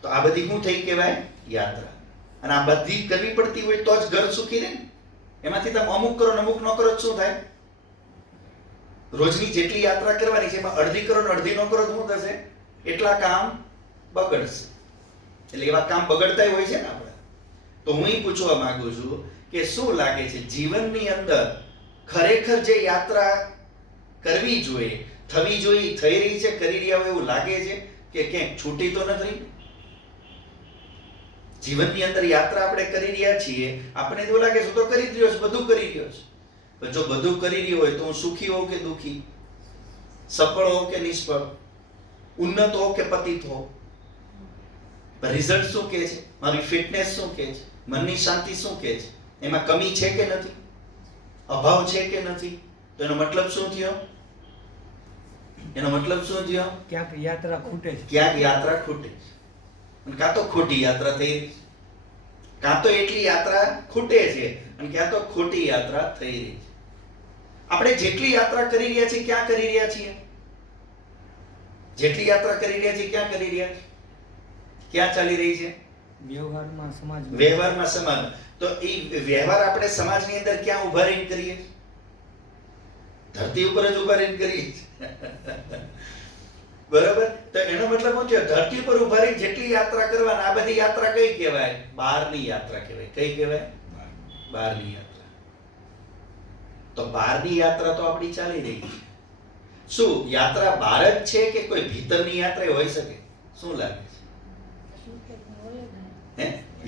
તો આ બધી શું થઈ કહેવાય? યાત્રા. અને આ બધી કરવી પડતી હોય તો જ ઘર સુખી રહે ને. એમાંથી તમે અમુક કરો ને અમુક ન કરો શું થાય? રોજની જેટલી યાત્રા કરવાની છે એમાં અડધી કરો ને અડધી ન કરો તો શું થશે? એટલા કામ બગડશે. એટલે એવા કામ બગડતા હોય છે ને આપણે. તો હું એ પૂછવા માંગુ છું કે શું લાગે છે જીવનની અંદર ખરેખર જે યાત્રા કરવી જોઈએ, થવી જોઈએ, થઈ રહી છે, કરી રહ્યા હોય એવું લાગે છે કે ક્યાંક છૂટી તો નથી? જીવનની અંદર યાત્રા આપણે કરી રહ્યા છીએ, આપણે એવું લાગે છે તો કરી જ રહ્યો છે, બધું કરી રહ્યો છે. પણ જો બધું કરી રહ્યો હોય તો હું સુખી હોઉં કે દુઃખી, સફળ હોઉં કે નિષ્ફળ, ઉન્નત હોઉં કે પતિત હોઉં? રિઝલ્ટ શું કહે છે? મારી ફિટનેસ શું કહે છે? મનની શાંતિ શું કહે છે? એમાં કમી છે કે નથી? અભાવ છે કે નથી? તો એનો મતલબ શું થયો? એનો મતલબ શું થયો? ક્યાંક યાત્રા ખૂટે છે. ક્યાંક યાત્રા ખૂટે છે. કાં તો ખોટી યાત્રા થઈ રહી છે, કાં તો એટલી યાત્રા ખૂટે છે, અને ક્યાં તો ખોટી યાત્રા થઈ રહી છે. આપણે જેટલી યાત્રા કરી રહ્યા છીએ ક્યાં કરી રહ્યા છીએ? જેટલી યાત્રા કરી રહ્યા છીએ ક્યાં કરી રહ્યા છીએ? ક્યાં ચાલી રહી છે? વ્યવહારમાં, સમાજમાં. વ્યવહારમાં, સમાજ. તો એ વ્યવહાર આપણે સમાજની અંદર ક્યાં ઉભા રહીને કરીએ? ધરતી ઉપર જ ઉભા રહીને કરીએ. બરાબર? તો એનો મતલબ શું થયો? ધરતી ઉપર ઉભા રહીને જેટલી યાત્રા કરવાના, આ બધી યાત્રા કઈ કહેવાય? બહારની યાત્રા કહેવાય. કઈ કહેવાય? બહારની યાત્રા. તો બહારની યાત્રા તો આપણી ચાલી રહી છે. શું યાત્રા બહાર જ છે કે કોઈ ભીતરની યાત્રા હોઈ શકે? શું લાગે છે?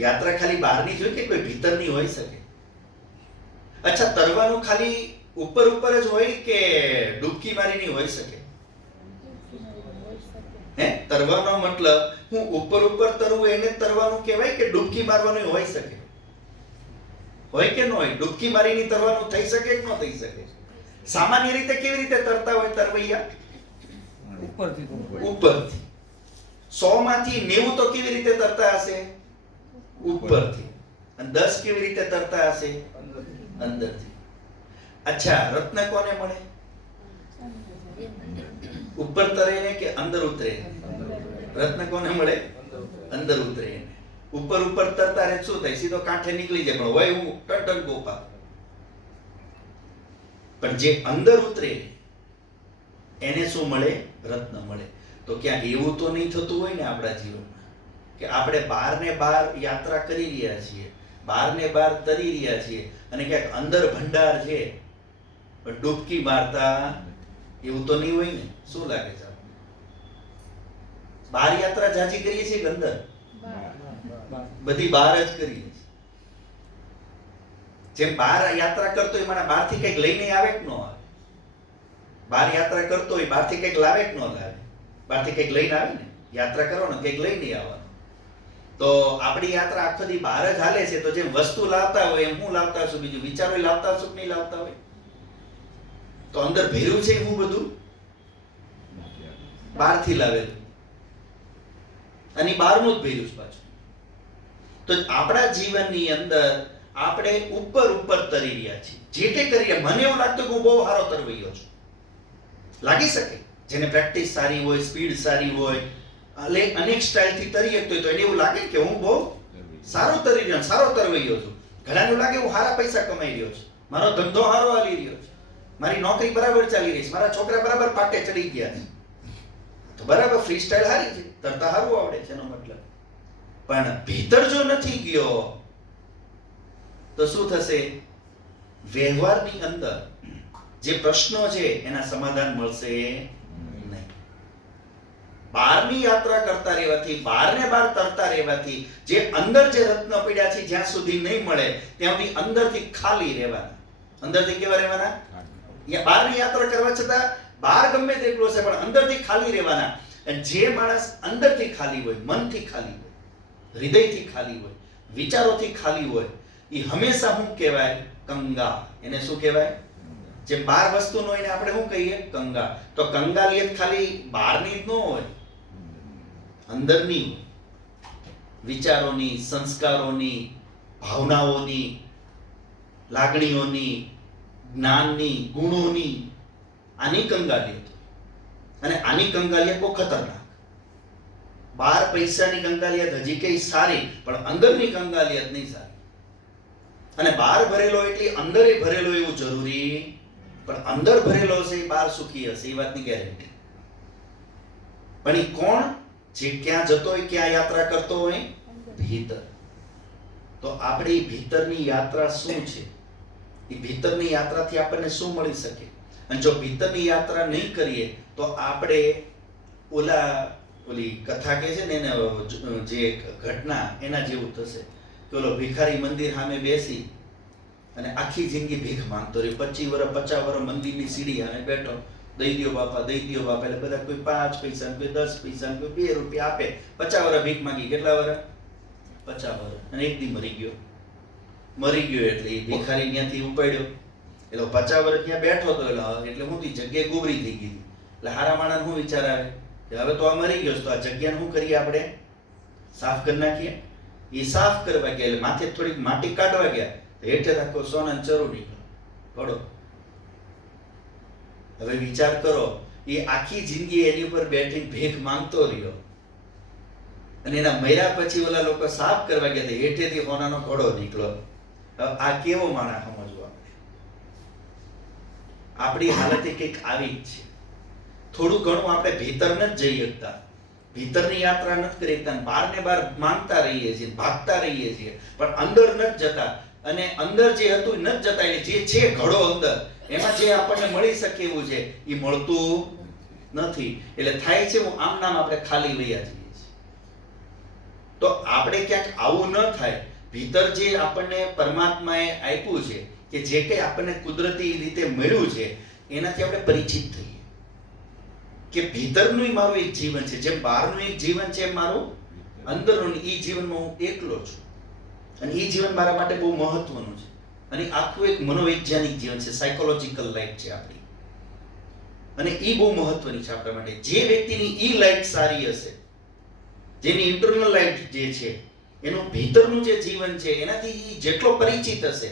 યાત્રા ખાલી બહારની જ હોય કે કોઈ ભીતરની હોઈ શકે? અચ્છા, તરવાનું ખાલી ઉપર ઉપર જ હોય કે ડૂબકી મારીની હોઈ શકે? તરવાનો મતલબ હું ઉપર ઉપર તરવું એને તરવાનું કહેવાય કે ડૂબકી મારવાનું હોઈ શકે? હોય કે ન હોય? ડૂબકી મારીને તરવાનું થઈ શકે કે ન થઈ શકે? સામાન્ય રીતે કેવી રીતે તરતા હોય તરવૈયા? ઉપરથી. ઉપરથી. 100 માંથી 90 તો કેવી રીતે તરતા હશે? ઉપરથી. અને 10 કેવી રીતે તરતા હશે? અંદરથી. અચ્છા, રત્ન કોને મળે? ઉપર તરે ને કે અંદર ઉતરે? રત્ન કોને મળે? અંદર ઉતરે. ઉપર ઉપર તરતા રહે શું થાય? સીધો કાંઠે નીકળી જાય. પણ હોય હું ટન ગોપા. પણ જે અંદર ઉતરે એને શું મળે? રત્ન મળે. તો ક્યાંક એવું તો નહીં થતું હોય ને આપણા જીવનમાં કે આપણે બહાર ને બહાર યાત્રા કરી રહ્યા છીએ, બહાર ને બહાર તરી રહ્યા છીએ, અને ક્યાંક અંદર ભંડાર છે પણ ડૂબકી મારતા? એવું તો નહીં હોય ને? શું લાગે છે? બહાર યાત્રા જાજી કરીએ છીએ કે અંદર? બધી બહાર જ કરીએ છીએ. જેમ બહાર યાત્રા કરતો હોય મને બહારથી કંઈક લઈને આવે કે ન આવે? બહાર યાત્રા કરતો હોય બહારથી કંઈક લાવે કે ન લાવે? બહારથી કંઈક લઈને આવે ને? યાત્રા કરવાનો કંઈક લઈને આવવાનું. તો આપણી યાત્રા આખો દી બહાર જ હાલે છે. તો જેમ વસ્તુ લાવતા હોય એમ હું લાવતા છું, બીજું વિચારો લાવતા છું કે નહીં લાવતા હોય? તો અંદર ભેરું છે હું બધું બહારથી લાવેલું, અને બહારનું જ ભેરું છે પાછું. તો આપણા જીવનની અંદર આપણે ઉપર ઉપર તરી રહ્યા છીએ. જે તે કરી રહ્યા, મને એવું લાગતું કે હું બહુ સારો તરવૈયો છું. લાગી શકે જેને પ્રેક્ટિસ સારી હોય, સ્પીડ સારી હોય, અનેક સ્ટાઇલથી તરી શકતો હોય તો એને એવું લાગે કે હું બહુ સારો તરી રહ્યો, સારો તરવૈયો છું. ઘણાને એવું લાગે હું સારા પૈસા કમાઈ રહ્યો છું, મારો ધંધો સારો હાલી રહ્યો છે, મારી નોકરી બરાબર ચાલી રહી છે, મારા છોકરા બરાબર પાટે ચડી ગયા છે, તો બરાબર ફ્રી સ્ટાઇલ સારી છે, તરતા સારું આવડે છે એનો મતલબ. પણ ભીતર જો નથી ગયો તો શું થશે? વ્યવહારની અંદર જે પ્રશ્નો છે એના સમાધાન મળશે નહીં. બહારની યાત્રા કરતા રહેવાથી, બહારને બહાર તરતા રહેવાથી જે અંદર જે રત્ન પડ્યા છે જ્યાં સુધી નહીં મળે ત્યાં સુધી અંદરથી ખાલી રહેવાના. અંદરથી કેવા રહેવાના? બહારની યાત્રા કરવા છતાં બહાર ગમે તેટલો છે પણ અંદરથી ખાલી રહેવાના. અને જે માણસ અંદરથી ખાલી હોય, મનથી ખાલી હોય, હૃદયથી ખાલી હોય, વિચારોથી ખાલી હોય, એ હંમેશા શું કહેવાય? કંગાળ. એને શું કહેવાય? જે બાર વસ્તુનો એને આપણે શું કહીએ? કંગાળ. તો કંગાલિયત ખાલી બહારની જ ન હોય, અંદરની હોય. વિચારોની, સંસ્કારોની, ભાવનાઓની, લાગણીઓની, જ્ઞાનની, ગુણોની, આની કંગાલિયત. અને આની કંગાલિયત બહુ ખતરનાક. 12 પૈસાની કંગાલિયત હજી કઈ સારી, પણ અંદરની કંગાલિયત નહીં સારી. અને બહાર ભરેલો એટલે અંદરે ભરેલો એવું જરૂરી, પણ અંદર ભરેલો છે એ બહાર સુખી હશે એ વાતની ગેરંટી. પણ એ કોણ? જે ક્યાં જતો હોય, ક્યાં યાત્રા કરતો હોય? ભીતર. તો આપણે ભીતરની યાત્રા શું છે? એ ભીતરની યાત્રાથી આપણને શું મળી શકે? અને જો ભીતરની યાત્રા નહીં કરીએ તો આપણે ઓલી કથા કે છે ને એને જે ઘટના એના જેવું થશે કે ઓલો ભિખારી મંદિર સામે બેસી અને આખી જિંદગી ભીખ માંગતો રહ્યો. 25 વર્ષ 50 વર્ષ મંદિરની સીડી સામે બેઠો, દઈ દ્યો બાપા, દઈ દ્યો બાપા. એટલે બધા કોઈ 5 પૈસા, કોઈ 10 પૈસા, કોઈ 2 રૂપિયા આપે. 50 વર્ષ ભીખ માંગી. કેટલા વર્ષ? 50 વર્ષ. અને એક દી મરી ગયો. એટલે એ ભિખારી ત્યાંથી ઉપાડ્યો. એટલે 50 વર્ષ ત્યાં બેઠો હતો એટલે હું જગ્યા ગોબરી થઈ ગઈ. એટલે હારા માણસ શું વિચાર આવે કે હવે તો આ મરી ગયો તો આ જગ્યાને શું કરીએ આપણે? સાફ કરી નાખીએ. એ સાફ કરવા ગયા એટલે માથે થોડીક માટી કાઢવા ગયા, હેઠે રાખો સોનાનો ચરો નીકળ્યો. ઘડો. હવે વિચાર કરો, એ આખી જિંદગી એની ઉપર બેઠી ભીખ માંગતો રહ્યો અને એના મર્યા પછી ઓલા લોકો સાફ કરવા ગયા હેઠેથી સોનાનો ઘડો નીકળ્યો. આ કેવો માણસ સમજવો? આપણી હાલત કંઈક આવી જ છે. થોડું ઘણું આપણે ભીતર નથી જઈ શકતા, ભીતરની યાત્રા નથી કરી શકતા, બહાર ને બહાર માંગતા રહીએ છીએ, ભાગતા રહીએ છીએ, પણ અંદર નથી જતા. અને અંદર જે હતું એ નથી જતા. એટલે જે છે ઘડો અંદર, એમાં જે આપણને મળી શકે એવું છે એ મળતું નથી. એટલે થાય છે હું આમ નામ આપણે ખાલી વયા જઈએ છીએ. તો આપણે ક્યાંક આવું ન થાય. ભીતર જે આપણને પરમાત્માએ આપ્યું છે, કે જે કંઈ આપણને કુદરતી રીતે મળ્યું છે, એનાથી આપણે પરિચિત થઈએ કે ભીતરનું મારું એક જીવન છે, જેમ બહારનું એક જીવન છે એમ મારું અંદરનું એ જીવનમાં હું એકલો છું. અને એ જીવન મારા માટે બહુ મહત્વનું છે. અને આખું એક મનોવૈજ્ઞાનિક જીવન છે, સાયકોલોજીકલ લાઈફ છે આપણી. અને એ બહુ મહત્વની છે આપણા માટે. જે વ્યક્તિની એ લાઈફ સારી હશે, જેની ઇન્ટરનલ લાઈફ જે છે, એનું ભીતરનું જે જીવન છે, એનાથી જેટલો પરિચિત હશે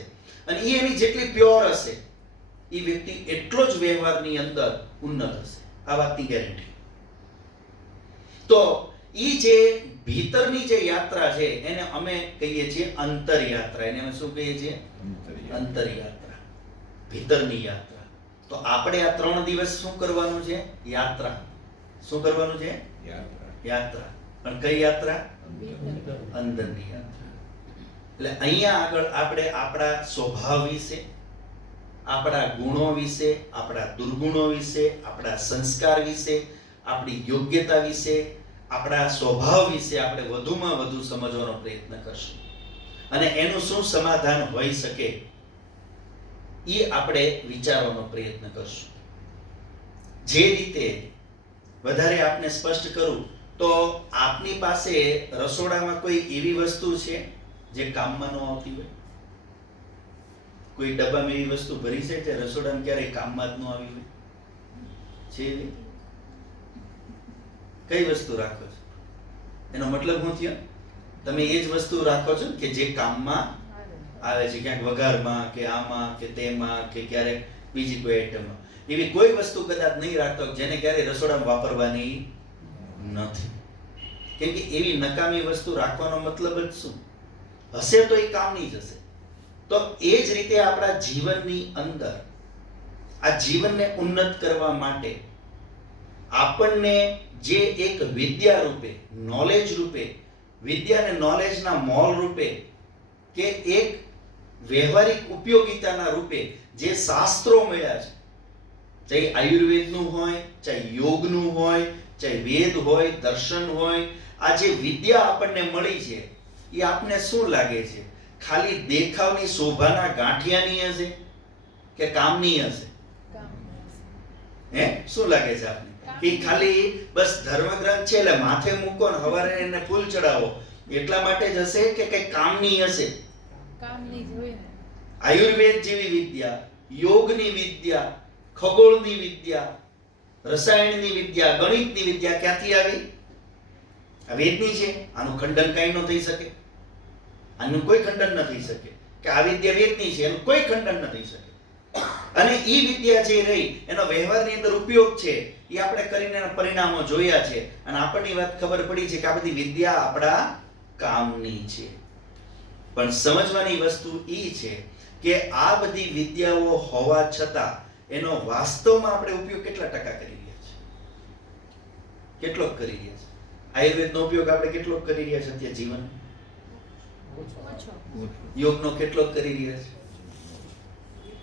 અને એ એની જેટલી પ્યોર હશે, એ વ્યક્તિ એટલો જ વ્યવહારની અંદર ઉન્નત હશે. આ વાતની ગેરંટી. તો એ જે ભીતરની જે યાત્રા છે એને અમે કહીએ છીએ અંતરયાત્રા. એને અમે શું કહીએ છીએ? અંતરયાત્રા, ભીતરની યાત્રા. તો આપણે આ 3 દિવસ શું કરવાનું છે? યાત્રા. શું કરવાનું છે? યાત્રા. પણ કઈ યાત્રા? અંદરની યાત્રા. એટલે અહીંયા આગળ આપણે આપણા સ્વભાવ વિશે, આપણા ગુણો વિશે, આપણા દુર્ગુણો વિશે, આપણા સંસ્કાર વિશે, આપણી યોગ્યતા વિશે, આપણા સ્વભાવ વિશે આપણે વધુમાં વધુ સમજવાનો પ્રયત્ન કરશું. અને એનું શું સમાધાન હોઈ શકે એ આપણે વિચારવાનો પ્રયત્ન કરશું. જે રીતે વધારે આપને સ્પષ્ટ કરું તો આપની પાસે રસોડામાં કોઈ એવી વસ્તુ છે જે કામમાં ન આવતી હોય? કોઈ ડબ્બામાં એવી વસ્તુ ભરી છે જે રસોડામાં ક્યારેય કામમાં જ ન આવી હોય? છે એવી? કઈ વસ્તુ રાખો છો? એનો મતલબ શું થયો? તમે એ જ વસ્તુ રાખો છો કે જે કામમાં આવે છે, ક્યાંક વઘારમાં કે આમાં કે તેમાં કે ક્યારેક બીજી કોઈ આઈટમમાં. એવી કોઈ વસ્તુ કદાચ નહીં રાખતો જેને ક્યારેય રસોડામાં વાપરવાની નથી. કેમ કે એવી નકામી વસ્તુ રાખવાનો મતલબ જ શું? હશે તો એ કામની જ હશે. તો એ જ રીતે આપણા જીવનની અંદર આ જીવનને ઉન્નત કરવા માટે આપણને જે એક વિદ્યા રૂપે, નોલેજ રૂપે, વિદ્યા અને નોલેજના મોલ રૂપે કે એક વ્યવહારિક ઉપયોગિતાના રૂપે જે શાસ્ત્રો મળ્યા છે, ચાહે આયુર્વેદનું હોય, ચાહે યોગનું હોય, ચાહે વેદ હોય, દર્શન હોય, આ જે વિદ્યા આપણને મળી છે એ આપને શું લાગે છે? ખાલી દેખાવની શોભાના ગાંઠિયાની હશે કે કામની હશે? હે, શું લાગે છે આપને? એ ખાલી બસ ધર્મગ્રંથ છે એટલે માથે મૂકો ને સવારે એને ફૂલ ચડાવો એટલા માટે જ હશે કે કઈ કામની હશે? કામની જ હોય ને. આયુર્વેદ જેવી વિદ્યા, યોગની વિદ્યા, ખગોળની વિદ્યા, રસાયણની વિદ્યા, ગણિતની વિદ્યા ક્યાંથી આવી? આ વેદની છે. આનું ખંડન કાંઈ ન થઈ શકે. આનું કોઈ ખંડન ન થઈ શકે કે આ વિદ્યા વેદની છે, એનું કોઈ ખંડન ન થઈ શકે. અને ઈ વિદ્યા જે રહી એનો વ્યવહારની અંદર ઉપયોગ છે એ આપણે કરીને એના પરિણામો જોયા છે અને આપણને વાત ખબર પડી છે કે આ બધી વિદ્યા આપણા કામની છે. પણ સમજવાની વસ્તુ ઈ છે કે આ બધી વિદ્યાઓ હોવા છતાં એનો વાસ્તવમાં આપણે ઉપયોગ કેટલા ટકા કરી રહ્યા છે? કેટલોક કરી રહ્યા છે? આયુર્વેદનો ઉપયોગ આપણે કેટલોક કરી રહ્યા છે અત્યારે જીવન? ઓછો. યોગનો કેટલોક કરી રહ્યા છે?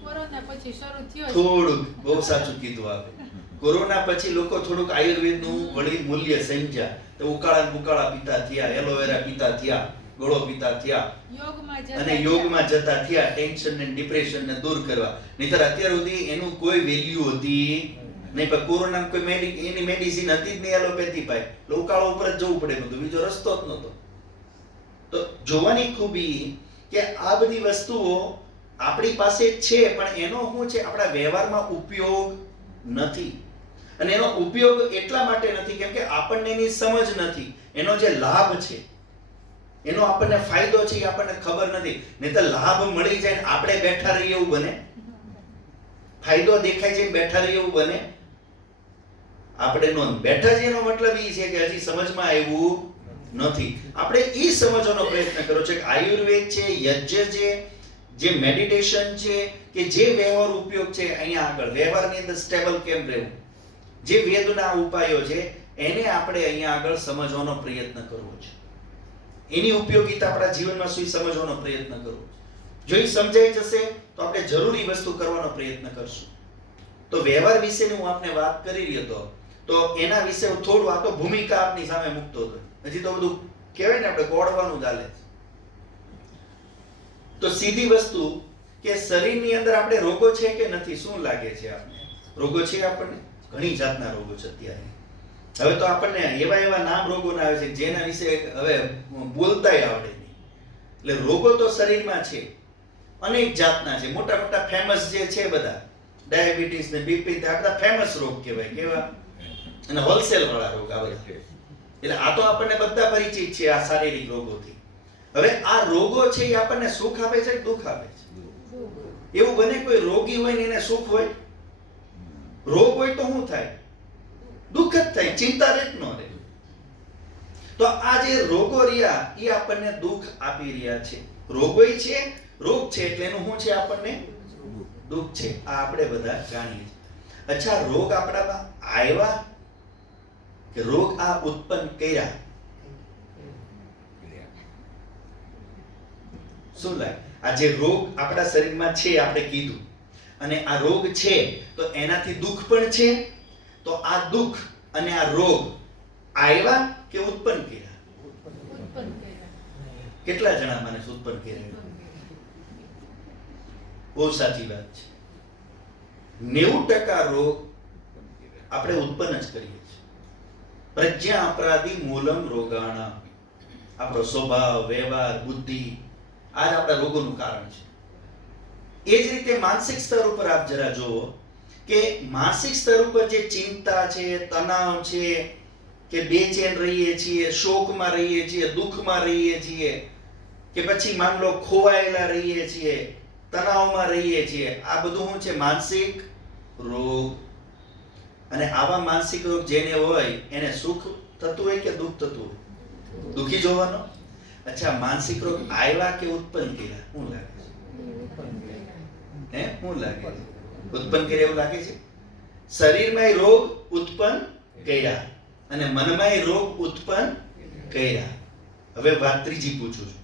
કોરોના પછી શરૂ થયો છે. થોડુંક. બહુ સાચું કીધું આપે. કોરોના પછી લોકો થોડુંક આયુર્વેદનું વળી મૂલ્ય સમજ્યા તો ઉકાળા બુકાળા પીતા થયા, એલોવેરા પીતા થયા, ગોળો પીતા થયા યોગમાં જતા અને યોગમાં જતા થયા ટેન્શન ને ડિપ્રેશન ને દૂર કરવા. નહીંતર અત્યાર સુધી એનું કોઈ વેલ્યુ હતી નહીં. પણ કોરોનામાં કોઈ એની મેડિસિન હતી જ નહીં, એલોપેથી પાય. ઉકાળો ઉપર જ જવું પડે, બધું બીજો રસ્તો જ નહોતો. તો જોવાની ખૂબી કે આ બધી વસ્તુઓ આપણી પાસે છે પણ એનો શું છે આપણા વ્યવહારમાં ઉપયોગ નથી. અને એનો ઉપયોગ એટલા માટે નથી કેમ કે આપણને એની સમજ નથી. એનો જે લાભ છે, એનો આપણને ફાયદો છે એ આપણને ખબર નથી. નહીંતર લાભ મળી જાય ને આપણે બેઠા રહીએ એવું બને? ફાયદો દેખાય છે બેઠા રહીએ એવું બને? આપણે નો બેઠા છે એનો મતલબ એ છે કે હજી સમજમાં આવ્યું નથી. આપણે એ સમજવાનો પ્રયત્ન કરો છે કે આયુર્વેદ છે, યજ્ઞ છે, જે મેડિટેશન છે કે જે વ્યવહાર ઉપયોગ છે અહીંયા આગળ વ્યવહારની અંદર સ્ટેબલ કેમ રહેવું, જે વેદના ઉપાયો છે એને આપણે અહીંયા આગળ સમજવાનો પ્રયત્ન કરવો છે. એની ઉપયોગિતા આપણા જીવનમાં શું સમજવાનો પ્રયત્ન કરવો. જો એ સમજાઈ જશે તો આપણે જરૂરી વસ્તુ કરવાનો પ્રયત્ન કરશું. તો વ્યવહાર વિશેની હું આપને વાત કરી રહ્યો હતો તો એના વિશે હું થોડું આ તો ભૂમિકા આપની સામે મૂકતો હતો. હજી તો બધું કહેવાય ને આપણે ગોળવાનું ચાલે છે. તો સીધી વસ્તુ કે શરીરની અંદર આપણે રોગો છે કે નથી? શું લાગે છે આપને? રોગો છે આપણને? ઘણી જાતના રોગો છે અત્યારે. હવે તો આપણને એવા નામ રોગોના આવે છે જેના વિશે હવે બોલતાય આવડે નહીં. એટલે રોગો તો શરીરમાં છે, અનેક જાતના છે. મોટા મોટા ફેમસ જે છે બધા ડાયાબિટીસ ને બીપી આ બધા ફેમસ રોગ કહેવાય. કેવા? અને હોલસેલ વાળા રોગ આવે છે. એટલે આ તો આપણને બધા પરિચિત છે આ શારીરિક રોગોથી. હવે આ રોગો છે એ આપણને સુખ આપે છે કે દુઃખ આપે છે? એવું બને કોઈ રોગી હોય ને એને સુખ હોય? રોગ હોય તો શું થાય? દુઃખ જ થાય, ચિંતા રહે ન રહે. તો આ જે રોગો રહ્યા એ આપણને દુઃખ આપી રહ્યા છે. રોગોય છે, રોગ છે એટલે એનું શું છે? આપણને દુઃખ છે. આ આપણે બધા જાણીએ છીએ. અચ્છા, રોગ આપણામાં આવ્યા કે રોગ આ ઉત્પન્ન કર્યા? શું લાગે? આ જે રોગ આપણા શરીરમાં છે આપણે કીધું અને આ રોગ છે તો એનાથી દુઃખ પણ છે. તો આ દુઃખ અને આ રોગ આવ્યા કે ઉત્પન્ન કર્યા? ઉત્પન્ન કર્યા. કેટલા જણા માને ઉત્પન્ન કર્યા? બહુ સાચી વાત છે. 90% રોગ આપણે ઉત્પન્ન જ કરીએ છીએ. પ્રજ્ઞા અપરાધી મૂલમ રોગાણા. આપણો સ્વભાવ, વ્યવહાર, બુદ્ધિ આ જ આપણા રોગોનું કારણ છે. એ જ રીતે માનસિક સ્તર ઉપર આપ જરા જોવો કે માનસિક સ્તર ઉપર જે ચિંતા છે, તણાવ છે કે બેચેન રહીએ છીએ, શોકમાં રહીએ છીએ, દુઃખમાં રહીએ છીએ કે પછી માન લો ખોવાયેલા રહીએ છીએ, તણાવમાં રહીએ છીએ, આ બધું શું છે? માનસિક રોગ. અને આવા માનસિક રોગ જેને હોય એને સુખ થતું હોય કે દુઃખ થતું હોય? દુઃખી જોવાનો. અચ્છા, માનસિક રોગ આવ્યા કે ઉત્પન્ન કર્યા? શું લાગે છે? શું લાગે છે? ઉત્પન્ન કર્યા એવું લાગે છે? શરીરમાં રોગ ઉત્પન્ન કર્યા અને મનમાં રોગ ઉત્પન્ન કર્યા. હવે વાત ત્રીજી પૂછું છું.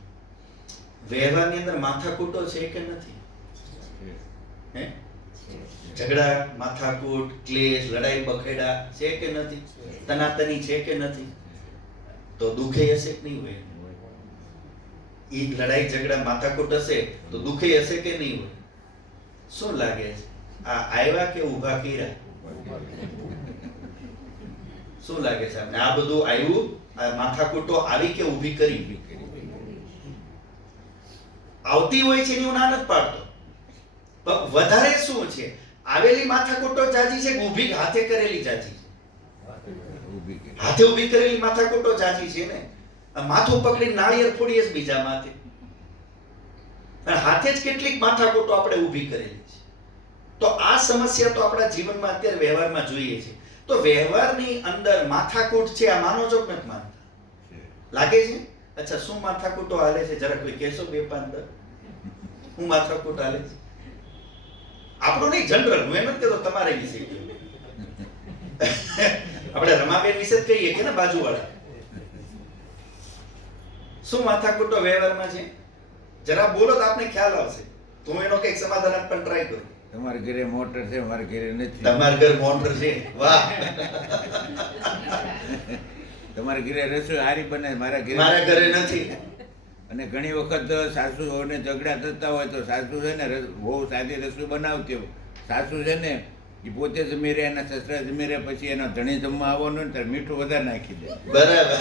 વ્યવહારની અંદર માથાકૂટો છે કે નથી? ઝઘડા, માથાકૂટ, ક્લેશ, લડાઈ બખેડા છે કે નથી? તનાતની છે કે નથી? તો દુઃખે હશે કે નહીં હોય? એ લડાઈ ઝઘડા માથાકૂટ હશે તો દુઃખે હશે કે નહીં હોય? શું લાગે છે? આ આવ્યા કે ઊભા કર્યા? શું લાગે છે આપણે? આ બધું આવ્યું, આ માથાકૂટો આવી કે ઊભી કરી? આવતી હોય છે એની હું ના નથી પાડતો, પણ વધારે શું છે, આવેલી માથાકૂટો જાજી છે કે ઊભી હાથે કરેલી જાજી છે? ઊભી કરી. હાથે ઊભી કરેલી માથાકૂટો જાજી છે ને. આ માથું પકડીને નાળિયેર ફોડીએ જ બીજા માથે, અને હાથે જ કેટલીક માથાકૂટો આપણે ઊભી કરેલી છે. તો આ સમસ્યા તો આપણા જીવનમાં અત્યારે વ્યવહારમાં જોઈએ છે. તો વ્યવહારની અંદર માથાકૂટ છે, આ માનો છો કે નથી માનતા? લાગે છે? અચ્છા, શું માથાકૂટો હાલે છે જરા કોઈ કહેશો? બે પાંચ દર હું માથાકૂટ હાલે છે? આપણું નહીં, જનરલ. હું એમ નથી કહેતો તમારે વિશે કહ્યું. આપણે રમાબેન વિશે જ કહીએ કે ને, બાજુવાળા. શું માથાકૂટો વ્યવહારમાં છે? જરા બોલો તો આપને ખ્યાલ આવશે. તો હું એનો કંઈક સમાધાન આપવાનો ટ્રાય કરું. તમારા ઘરે મોટર છે, મારા ઘરે નથી. તમારા ઘર મોટર છે, વાહ. તમારા ઘરે રસોઈ સારી બને, મારા મારા ઘરે નથી. અને ઘણી વખત સાસુઓને ઝઘડા થતા હોય તો સાસુ છે ને બહુ સાદી રસોઈ બનાવતી હોય. સાસુ છે ને એ પોતે જમી રહ્યા, એના સસરા જમી રહ્યા, પછી એનો ધણી જમવા આવવાનું ને ત્યારે મીઠું વધારે નાખી દે. બરાબર.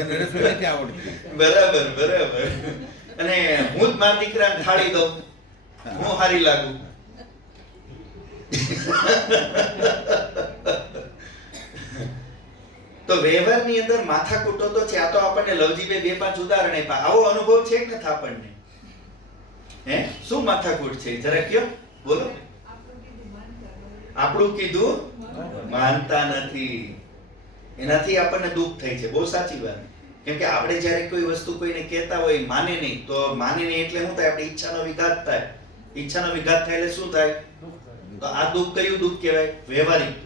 તને રસોઈ નથી આવડતી. બરાબર બરાબર. અને હું જ મારા દીકરાને થાળી દઉં, હું હારી લાગુ. તો વ્યવહારની અંદર માથાકૂટો તો છે. આ તો આપણને લવજીભાઈ બે પાંચ ઉદાહરણ આપ્યા. આવો અનુભવ છે કે નથી આપણને? હે, શું માથાકૂટ છે જરા કયો, બોલો. આપણું કીધું માનતા નથી, એનાથી આપણને દુઃખ થાય છે. બહુ સાચી વાત. કેમ કે આપણે જ્યારે કોઈ વસ્તુ કોઈને કહેતા હોય, માને નહીં, તો માને નહીં એટલે શું થાય? આપણી ઈચ્છાનો વિઘાત થાય. ઈચ્છાનો વિઘાત થાય એટલે શું થાય? તો આ દુઃખ કયું દુઃખ કહેવાય? વ્યવહારિક.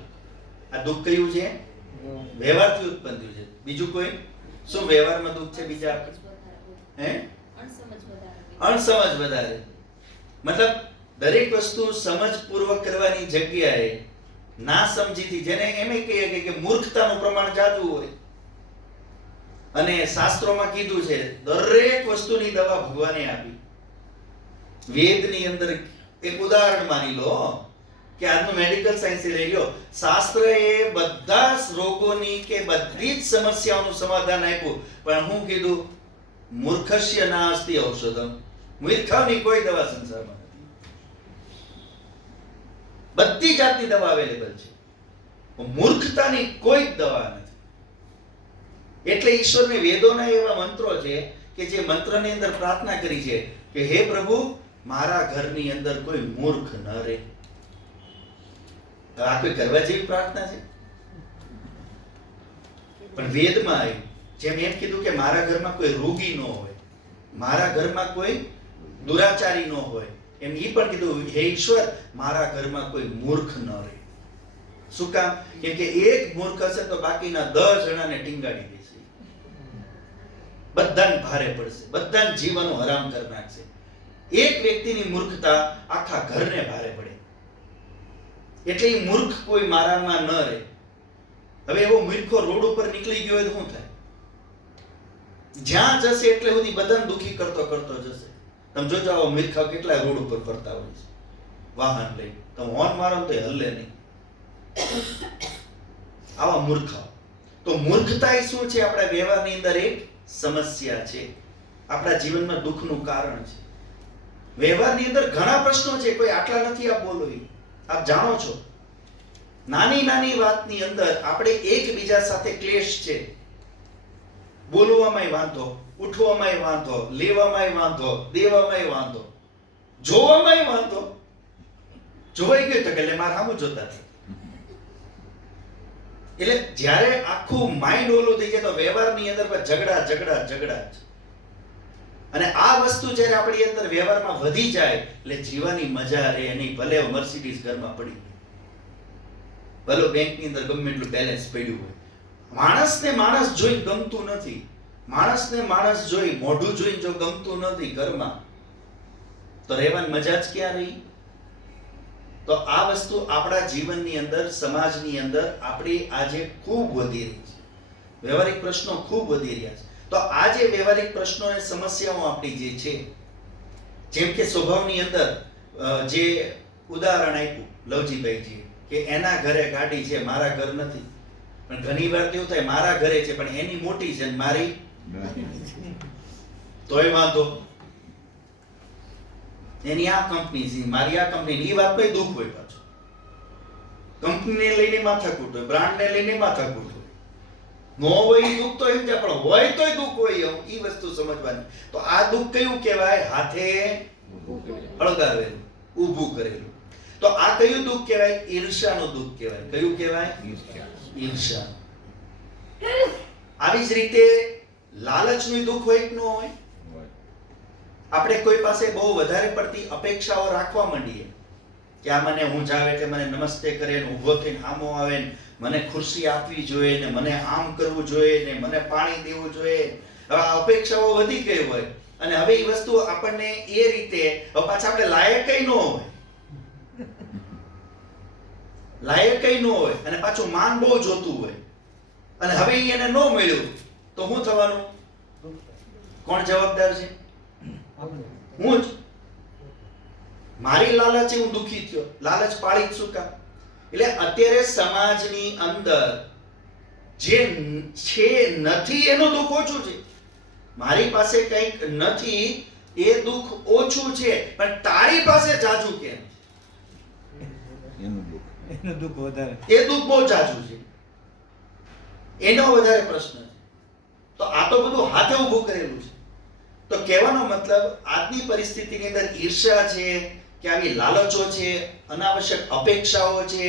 આ દુઃખ કયું છે? વ્યવહારથી ઉત્પન્ન થયું છે. બીજું કોઈ શું વ્યવહારમાં દુઃખ છે બીજા? હે, અણસમજ વધારે. મતલબ દરેક વસ્તુ સમજપૂર્વક કરવાની જગ્યાએ ના સમજીથી, જેને એમ કહીએ કે મૂર્ખતાનું પ્રમાણ જાજુ હોય. અને શાસ્ત્રોમાં કીધું છે દરેક વસ્તુની દવા ભગવાને આપી. વેદની અંદર એક ઉદાહરણ માની લો કે આજનું મેડિકલ સાયન્સ લઈ લો, શાસ્ત્રએ બધા જ રોગોની કે બધી જ સમસ્યાઓનું સમાધાન આપ્યું, પણ હું કીધું મૂર્ખસ્ય નાસ્તિ ઔષધમ. મૂર્ખાની કોઈ દવા સંસારમાં નથી. બધી જાતની દવા અવેલેબલ છે, મૂર્ખતાની કોઈ દવા નથી. એટલે ઈશ્વરને વેદોના એવા મંત્રો છે કે જે મંત્રની અંદર પ્રાર્થના કરી છે કે હે પ્રભુ, મારા ઘરની અંદર કોઈ મૂર્ખ ન રહે. આ કોઈ કરવા જેવી પ્રાર્થના છે? પણ વેદમાં આવ્યું, જેમ એમ કીધું કે મારા ઘરમાં કોઈ રોગી ન હોય, મારા ઘરમાં કોઈ દુરાચારી ન હોય, એમ ઈ પણ કીધું હે ઈશ્વર, મારા ઘરમાં કોઈ મૂર્ખ ન રહે. શું કામ? કેમ કે એક મૂર્ખ હશે તો બાકીના 10 જણાને ટીંગાડી દેશે, બધાને ભારે પડશે, બધાને જીવનો હરામ કરી નાખશે. એક વ્યક્તિની મૂર્ખતા આખા ઘરને ભારે પડે. એટલે એ મૂર્ખ કોઈ મારામાં ન રહે. હવે એવો મૂર્ખો રોડ ઉપર નીકળી ગયો હોય તો શું થાય? જ્યાં જશે એટલે સુધી બધાને દુખી કરતો કરતો જશે. તમે જોજો આવા મૂર્ખા કેટલા રોડ ઉપર ફરતા હોય છે વાહન લઈ. તમે હોર્ન મારો તો હલ્લે નહીં. આવા મૂર્ખા. તો મૂર્ખતા એ શું છે? આપણા વ્યવહારની અંદર એક સમસ્યા છે, આપણા જીવનમાં દુઃખનું કારણ છે. વ્યવહારની અંદર ઘણા પ્રશ્નો છે, કોઈ આટલા નથી આપ બોલો, આપ જાણો છો. નાની નાની વાતની અંદર આપણે એકબીજા સાથે ક્લેશ છે. બોલવામાંય વાંધો, ઉઠવામાંય વાંધો, લેવામાંય વાંધો, દેવામાંય વાંધો, જોવામાંય વાંધો. જોવાઈ ગયું તો કે મારે સામું જોતા હતા. એટલે જ્યારે આખું માઇન્ડ ઓલું થઈ જાય તો વ્યવહારની અંદર ઝઘડા ઝઘડા ઝઘડા જ. અને આ વસ્તુ જ્યારે આપણી અંદર વ્યવહારમાં વધી જાય એટલે જીવવાની મજા રહે નહીં. ભલે મર્સિડીઝ ઘરમાં પડી હોય, ભલે બેંકની અંદર ગમે એટલું બેલેન્સ પડ્યું હોય, માણસને માણસ જોઈ ગમતું નથી. માણસને માણસ જોઈ, મોઢું જોઈ જો ગમતું નથી ઘરમાં, તો રહેવાની મજા જ ક્યાં રહી? તો આ વસ્તુ આપણા જીવનની અંદર, સમાજની અંદર આપણી આજે ખૂબ વધી રહી છે. વ્યવહારિક પ્રશ્નો ખૂબ વધી રહ્યા છે. તો આ જે વ્યવહારિક પ્રશ્નો અને સમસ્યાઓ આપણી જે છે, જેમ કે સ્વભાવની અંદર જે ઉદાહરણ આપ્યું લવજીભાઈજી કે એના ઘરે ગાડી છે, મારા ઘર નથી. પણ ઘણી વાર કેવું થાય, મારા ઘરે છે પણ એની મોટી છે, મારી તોય વાંધો. એની આ કંપની છે, મારી આ કંપની, એ વાતમાં દુઃખ હોય પાછું. કંપનીને લઈને માથાકૂટ હોય, બ્રાન્ડને લઈને માથાકૂટ હોય. ન હોય ઈ દુઃખ તો એમ છે, પણ હોય તોય દુઃખ હોય, એ વસ્તુ સમજવાની. તો આ દુઃખ કયું કહેવાય? હાથે હળગાવેલું, ઊભું કરેલું. તો આ કયું દુઃખ કહેવાય? ઈર્ષ્યાનું દુઃખ કહેવાય. કયું કહેવાય? ઈર્ષ્યા. આવી જ રીતે લાલચનું દુઃખ હોય કે ન હોય? આપણે કોઈ પાસે બહુ વધારે પડતી અપેક્ષાઓ રાખવા માંડીએ કે આ મને હું જાવે એટલે મને નમસ્તે કરે ને ઊભો થઈને સામો આવે ને મને ખુરશી આપવી જોઈએ ને મને આમ કરવું જોઈએ ને મને પાણી દેવું જોઈએ. હવે આ અપેક્ષાઓ વધી ગઈ હોય અને હવે એ વસ્તુ આપણને એ રીતે હવે પાછા આપણે લાયકઈ ન હોય, લાયકઈ ન હોય અને પાછું માન બહુ જોતું હોય અને હવે એને ન મળ્યું તો શું થવાનું? કોણ જવાબદાર છે? હું જ. મારી લાલચે હું દુખી થયો, લાલચ પાળી જ શું કામ? એટલે અત્યારે સમાજની અંદર જે છે નથી એનું દુઃખ ઓછું છે. મારી પાસે કંઈક નથી એ દુઃખ ઓછું છે, પણ તારી પાસે જાજુ કેમ? એનું દુઃખ વધારે. એ દુઃખ બહુ જાજુ છે, એનો વધારે પ્રશ્ન છે. તો આ તો બધું હાથે ઊભું કરેલું છે. તો કહેવાનો મતલબ આજની પરિસ્થિતિની અંદર ઈર્ષ્યા છે કે આવી લાલચો છે, અનાવશ્યક અપેક્ષાઓ છે,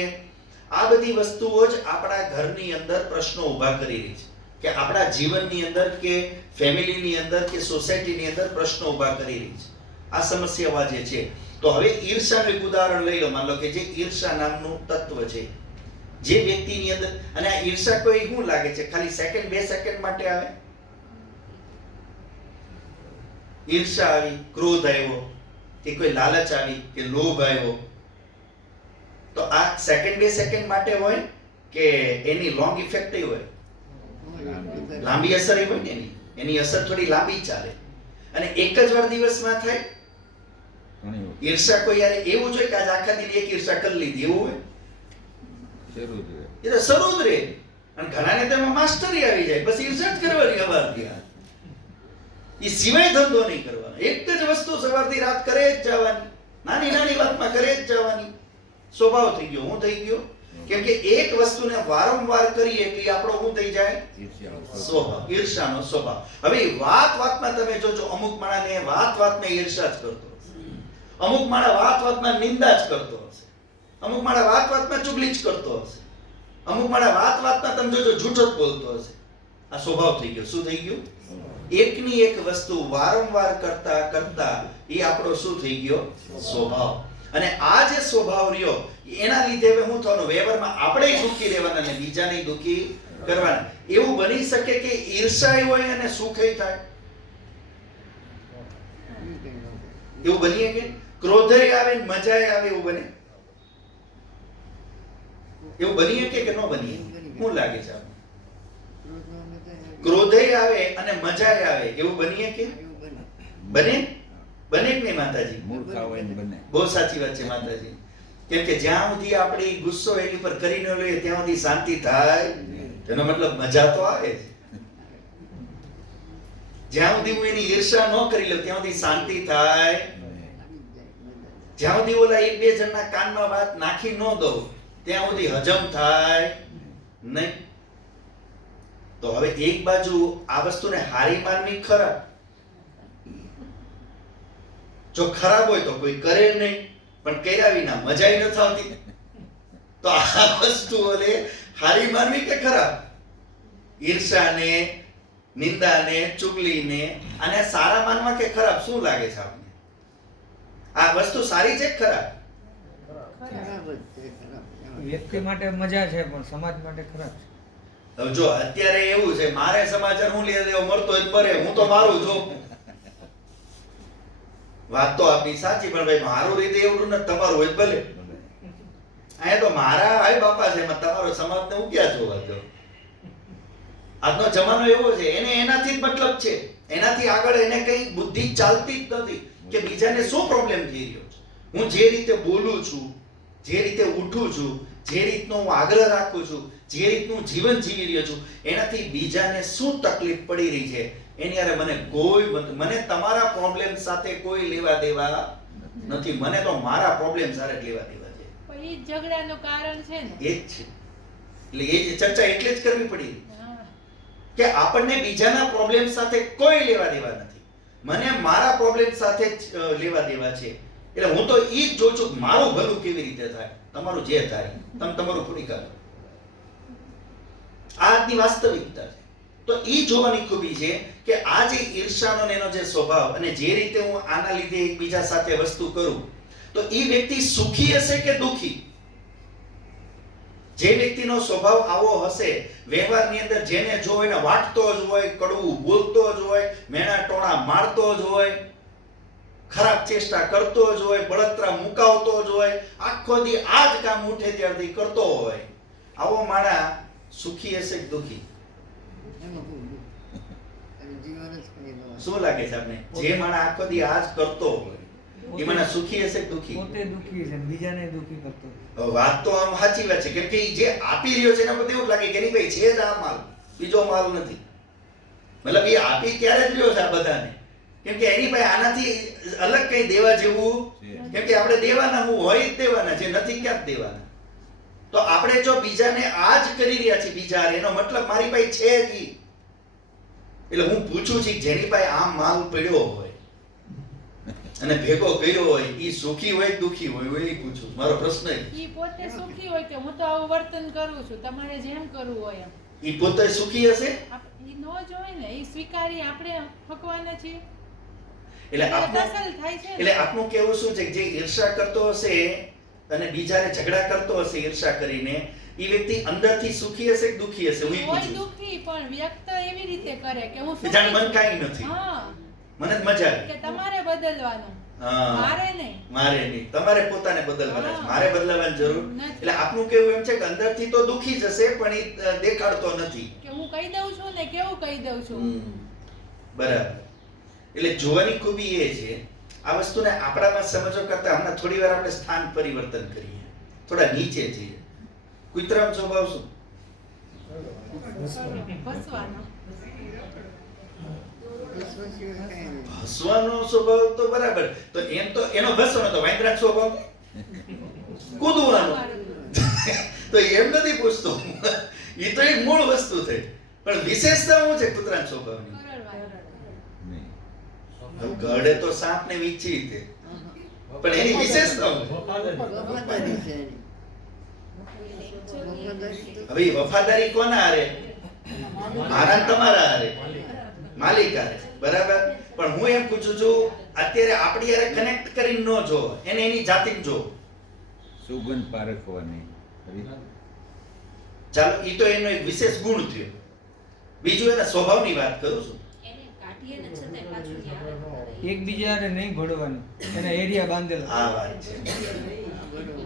આ બધી વસ્તુઓ જ આપણા ઘરની અંદર પ્રશ્નો ઊભા કરી રહી છે કે આપણા જીવનની અંદર કે ફેમિલીની અંદર કે સોસાયટીની અંદર પ્રશ્નો ઊભા કરી રહી છે. આ સમસ્યાઓ જે છે. તો હવે ઈર્ષ્યાનું એક ઉદાહરણ લઈ લો. માન લો કે જે ઈર્ષ્યા નામનું તત્વ છે જે વ્યક્તિની અંદર, અને આ ઈર્ષ્યા કોઈ શું લાગે છે ખાલી સેકન્ડ 2 સેકન્ડ માટે આવે? ઈર્ષ્યા આવી, ક્રોધ આવ્યો કે કોઈ લાલચ આવી કે લોભ આવ્યો તો આ સેકન્ડ 2 સેકન્ડ માટે હોય કે એની લોંગ ઇફેક્ટ હોય? લાંબી અસર હોય ને એની અસર થોડી લાંબી ચાલે અને એક જ વાર દિવસમાં થાય. ઈર્ષ્યા કોઈ યાર એવું જોઈએ કે આજ આખા દિન એક ઈર્ષ્યા કરી લીધી એવું હોય? એ તો શરૂ જ રહે અને ઘણાને તેમાં માસ્ટરી આવી જાય, બસ ઈર્ષ્યા જ કરવાની અમારથી. એ સિવાય ધંધો નહીં કરવાનો. એક જ વસ્તુ સવારથી રાત કરે જ જવાની, નાની નાની વાતમાં કરે જ જવાની. સ્વભાવ થઈ ગયો. હું થઈ ગયો કેમ કે એક વસ્તુને વારંવાર કરીએ એટલે આપણો શું થઈ જાય? સ્વભાવ, ઈર્ષ્યાનો સ્વભાવ. હવે વાત વાતમાં તમે જોજો, અમુક માણસને વાત વાતમાં ઈર્ષ્યા જ કરતો હશે, અમુક માણસ વાત વાતમાં નિંદા જ કરતો હશે, અમુક માણસ વાત વાતમાં ચુગલી જ કરતો હશે, અમુક માણસ વાત વાતમાં તમે જોજો જૂઠ જ બોલતો હશે. આ સ્વભાવ થઈ ગયો. શું થઈ ગયું? એકની એક વસ્તુ વારંવાર કરતા કરતા એ આપણો શું થઈ ગયો? સ્વભાવ. અને આ જે સ્વભાવ રહ્યો એના લીધે હવે શું થવાનું? વ્યવહારમાં આપણે દુઃખી રહેવાના અને બીજાને દુઃખી કરવાના. એવું બની શકે કે ઈર્ષ્યા હોય અને સુખ થાય? એવું બની શકે? ક્રોધય આવે ને મજાય આવે એવું બને? એવું બની શકે કે ન બની? શું લાગે છે આપને? ક્રોધય આવે અને મજાય આવે એવું બની શકે? બને? બને કે નહીં માતાજી? મૂર્ખા હોય ને બને. બહુ સાચી વાત છે માતાજી. કેમ કે જ્યાં સુધી આપણી ગુસ્સો એની પર કરી ન લઈએ ત્યાં સુધી શાંતિ થાય. તેનો મતલબ મજા તો આવે જ. જ્યાં સુધી હું એની ઈર્ષ્યા ન કરી લઉં ત્યાં સુધી શાંતિ થાય. જ્યાં સુધી ઓલા એક બે જણના કાનમાં વાત નાખી ન દઉં ત્યાં સુધી હજમ થાય નહીં. તો હવે એક બાજુ આ વસ્તુને હારી માનવી ખરાબ. જો ખરાબ હોય તો કોઈ કરે નહીં, પણ કર્યા વિના મજાઈ ન આવતી. તો આ વસ્તુઓને હારી માનવી કે ખરાબ? ઈર્ષ્યાને, નિંદાને, ચુગલીને અને સારા માનવા કે ખરાબ? શું લાગે છે આપને? આ વસ્તુ સારી છે કે ખરાબ? વ્યક્તિ માટે મજા છે પણ સમાજ માટે ખરાબ છે. હવે જો અત્યારે એવું છે, મારે સમાચાર હું લઈ દેવો, મરતો જ મરે, હું તો મારું છું. વાત તો આપની સાચી, પણ ભાઈ મારું રીતે એવું ને તમારું હોય ભલે. અહીંયા તો મારા આય બાપા છે, એમાં તમારો સમાજને હું ક્યાં જોવા જાઉં? આજનો જમાનો એવો છે, એને એનાથી જ મતલબ છે, એનાથી આગળ એને કઈ બુદ્ધિ ચાલતી જ નથી કે બીજાને શું પ્રોબ્લેમ થઈ રહ્યો છે. હું જે રીતે બોલું છું, જે રીતે ઉઠું છું, જે રીતનો હું આગ્રહ રાખું છું, જે રીતનું જીવન જીવી રહ્યો છું, એનાથી બીજાને શું તકલીફ પડી રહી છે એની હારે મને તમારા પ્રોબ્લેમ સાથે કોઈ લેવા દેવા નથી. મને તો મારા પ્રોબ્લેમ સાથે જ લેવા દેવા છે. પણ ઈ જ ઝઘડાનું કારણ છે ને. એ જ છે. એટલે એ જ ચર્ચા એટલે જ કરવી પડી હા. કે આપણને બીજાના પ્રોબ્લેમ સાથે કોઈ લેવા દેવા નથી. મને મારા પ્રોબ્લેમ સાથે જ લેવા દેવા છે. એટલે હું તો ઈ જ જોઉં છું કે મારું ભલું કેવી રીતે થાય, તમારું જે થાય તમે તમારું પૂરી કરો. આ આજની વાસ્તવિકતા છે. તો ઈ જોવાની ખૂબી છે કે આ જે ઈર્ષાનો ને એનો જે સ્વભાવ અને જે રીતે હું આના લીધે એકબીજા સાથે વસ્તુ કરું, તો ઈ વ્યક્તિ સુખી હશે કે દુખી? જે વ્યક્તિનો સ્વભાવ આવો હશે, વ્યવહારની અંદર જેને જો એને વાટતો જ હોય, કડવું બોલતો જ હોય, મેણા ટોણા મારતો જ હોય, ખરાબ ચેષ્ટા કરતો જ હોય, બળતરા મુકાવતો જ હોય, આખો દી આ જ કામ ઉઠે ત્યારથી કરતો હોય, આવો માણા સુખી હશે કે દુખી? શું લાગે છે આપને? જે માણા આખો દી આ જ કરતો હોય એ માણા સુખી હશે કે દુખી? પોતે દુખી છે, બીજાને દુખી કરતો. વાત તો આમ સાચી વાત છે, કેમ કે ઈ જે આપી રહ્યો છે એના પર એવું લાગે કે નહીં ભાઈ છે જ આ માલ, બીજો માલ નથી. મતલબ એ આપી ક્યારે જ રહ્યો છે આ બધાને, કેમ કે એની પાસે આનાથી અલગ કઈ દેવા જેવું, કેમ કે આપણે દેવાના હું હોય જ દેવાના છે, નથી ક્યાં જ દેવાના. તો આપણે જો બીજાને આ જ કરી રહ્યા છીએ બીજા હારે, એનો મતલબ મારી પાસે છે જ ઈ. એટલે હું પૂછું છું કે જેની પાસે આમ માલ પડ્યો હોય અને ભેગો કર્યો હોય, ઈ સુખી હોય કે દુખી હોય એ પૂછું. મારો પ્રશ્ન ઈ પોતે સુખી હોય કે હું તો આવું વર્તન કરું છું, તમારે જેમ કરવું હોય એમ. ઈ પોતે સુખી હશે. ઈ નો જ હોય ને, ઈ સ્વીકારી આપણે હકવાના છીએ. એટલે આપનું તસલ થાય છે ને. એટલે આપનું કેવું શું છે કે જે ઈર્ષા કરતો હશે અને બીજાને ઝઘડા કરતો હશે ઈર્ષા કરીને, ઈ વ્યક્તિ અંદરથી સુખી હશે કે દુખી હશે? હું ઈ હોય પૂછું. દુઃખી પણ વ્યક્ત એવી રીતે કરે કે હું જાણ સુખી મન કાંઈ નથી, છું. હા, મને જ મજા કે આવી. તમારે બદલવાનું, હા. મારે નહીં. મારે નહીં, તમારે પોતાને બદલવાના છે, હા. મારે બદલવાની જરૂર નથી. એટલે આપનું કેવું એમ છે કે અંદરથી તો દુખી જ હશે પણ ઈ દેખાડતો નથી. કે હું કહી દઉં છું ને કેવું કહી દઉં છું. બરાબર. એટલે જોવાની ખૂબી એ છે, આ વસ્તુને આપણામાં સમજો કરતા હમણાં થોડી વાર આપણે સ્થાન પરિવર્તન કરીએ, થોડા નીચે જઈએ. કુતરાનો સ્વભાવ શું? ભસવાનો. હસવાનો સ્વભાવ તો બરાબર, તો એમ તો એનો ભસવાનો, તો વાંદરાનો સ્વભાવ કૂદવાનો. તો એમ નથી પૂછતો, એ તો એક મૂળ વસ્તુ થઈ, પણ વિશેષતા શું છે કૂતરાના સ્વભાવની? કરડવાનો. ગળે તો સાપને વીંછી તે, પણ એની વિશેષતા શું છે? હવે ઈ વફાદારી કોના હારે? મારા ને તમારા હારે, માલિક હારે, બરાબર. પણ હું એમ પૂછું છું, અત્યારે આપણી હારે કનેક્ટ કરીને ન જો, એને એની જાતિમાં જો. સુગંધ પારખવાની. ચાલો, ઈ તો એનો એક વિશેષ ગુણ થયો. બીજું એના સ્વભાવની વાત કરું છું. એકબીજા હારે નહીં ભળવાનું, એના એરિયા બાંધેલા. આ વાત છે.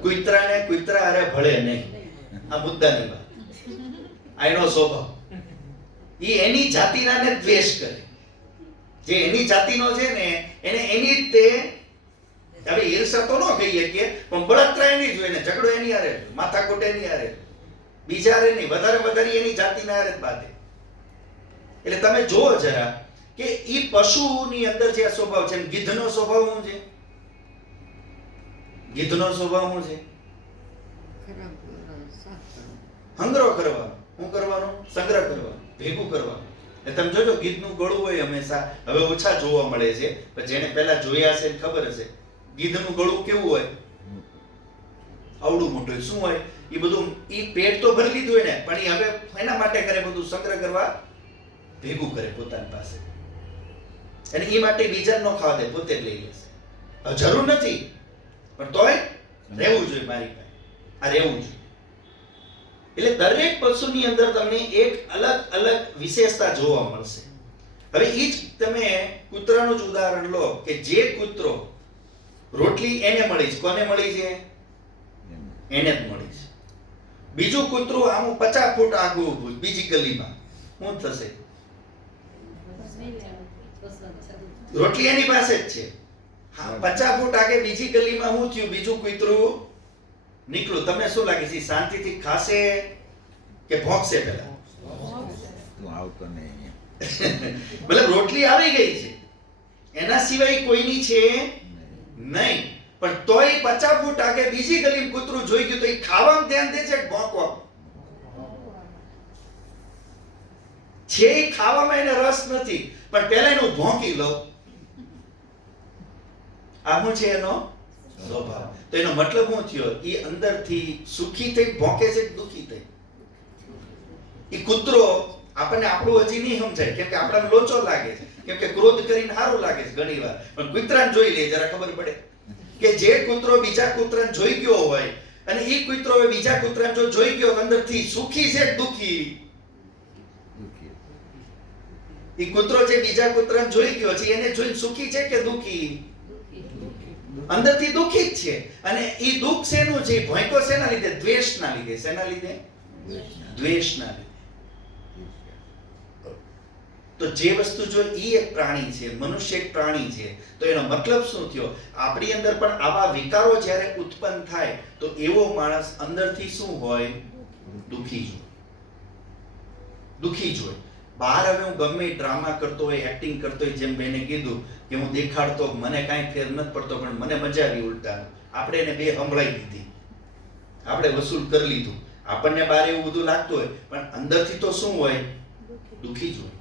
કુતરાને કુતરા હારે ભળે નહીં, આ મુદ્દાની વાત. આ એનો સ્વભાવ. ઈ એની જાતિનાને દ્વેષ કરે. જે એની જાતિનો છે ને એને એની જ તે, હવે ઈર્ષા તો ન કહી શકીએ, પણ બળતરા એની જ હોય ને, ઝઘડો એની હારે, માથાકૂટ એની હારે, બીજા હારે નહીં, વધારે એની જાતિના હારે જ બાંધે. એટલે તમે જુઓ જરા કે ઈ પશુની અંદર જે આ સ્વભાવ છે, ગીધનો સ્વભાવ શું છે? ગીધનો સ્વભાવ શું છે? સંગ્રહ કરવાનો. શું કરવાનો? સંગ્રહ કરવાનો, ભેગું કરવાનું. એટલે તમે જોજો ગીધનું ગળું હોય હંમેશા, હવે ઓછા જોવા મળે છે, પણ જેને પહેલા જોયા હશે એને ખબર હશે. ગીધનું ગળું કેવું હોય? આવડું મોટું હોય. શું હોય? એ બધું, એ પેટ તો ભરી લીધું હોય ને, પણ એ હવે એના માટે કરે, બધું સંગ્રહ કરવા ભેગું કરે પોતાની પાસે. અને એ માટે બીજા ન ખાવા દે, પોતે જ લઈ લેશે. હવે જરૂર નથી, પણ તોય રહેવું જોઈએ મારી પાસે, આ રહેવું જોઈએ. એટલે દરેક પશુની અંદર તમને એક અલગ અલગ વિશેષતા જોવા મળશે. હવે ઈ જ તમે કૂતરાનું જ ઉદાહરણ લો કે જે કૂતરો રોટલી એને મળી છે, કોને મળી છે? એને જ મળી છે. બીજું કૂતરું આમ 50 ફૂટ આગળ ઊભું બીજી ગલીમાં, શું થશે? રોટલી એની પાસે જ છે. હા, 50 ફૂટ આગળ બીજી ગલીમાં શું થયું? બીજું કૂતરું નીકળું. તમને શું લાગે છે, શાંતિથી ખાશે કે ભોંકશે? પહેલા તું આવતો નહીં. મતલબ રોટલી આવી ગઈ છે, એના સિવાય કોઈની છે નહીં. પણ તોય 50 ફૂટ આગળ બીજી ગલીમાં કૂતરું જોઈ ગયું તો એ ખાવામાં ધ્યાન દે છે કે ભોંકવા છે? એ ખાવામાં એને રસ નથી, પણ પહેલા એનું ભોંકી લઉં. આ શું છે એનો સ્વભાવ? તો એનો મતલબ શું થયો? એ અંદરથી સુખી થઈ ભોંકે છે કે દુખી થઈ? એ કૂતરો આપણને આપણું હજી નહીં સમજાય, કેમ કે આપણને લોચો લાગે છે, કેમ કે ક્રોધ કરીને સારું લાગે છે ઘણી વાર. પણ કૂતરાને જોઈ લે જરા ખબર પડે કે જે કૂતરો બીજા કૂતરાને જોઈ ગયો હોય અને એ કૂતરો હવે બીજા કૂતરાને જો જોઈ ગયો અંદરથી સુખી છે કે દુખી? એ કૂતરો જે બીજા કૂતરાને જોઈ ગયો છે એને જોઈને સુખી છે કે દુખી? અંદરથી દુખી જ છે. અને એ દુઃખ શેનું છે? ભોંકો શેના લીધે? દ્વેષના લીધે. શેના લીધે? દ્વેષના લીધે. તો જે વસ્તુ જો ઈ એક પ્રાણી છે, મનુષ્ય એક પ્રાણી છે, તો એનો મતલબ શું થયો? આપણી અંદર પણ આવા વિકારો જ્યારે ઉત્પન્ન થાય તો એવો માણસ અંદરથી શું હોય? દુખી જ હોય. દુખી જ હોય. બહાર હવે હું ગમે ડ્રામા કરતો હોય, એક્ટિંગ કરતો હોય, જેમ બેને કીધું કે હું દેખાડતો મને કાંઈ ફેર નથી પડતો, પણ મને મજા આવી ઉલટા. આપણે એને બે સંભળાઈ દીધી, આપણે વસૂલ કરી લીધું. આપણને બહાર એવું બધું લાગતું હોય પણ અંદરથી તો શું હોય? દુખી જ હોય.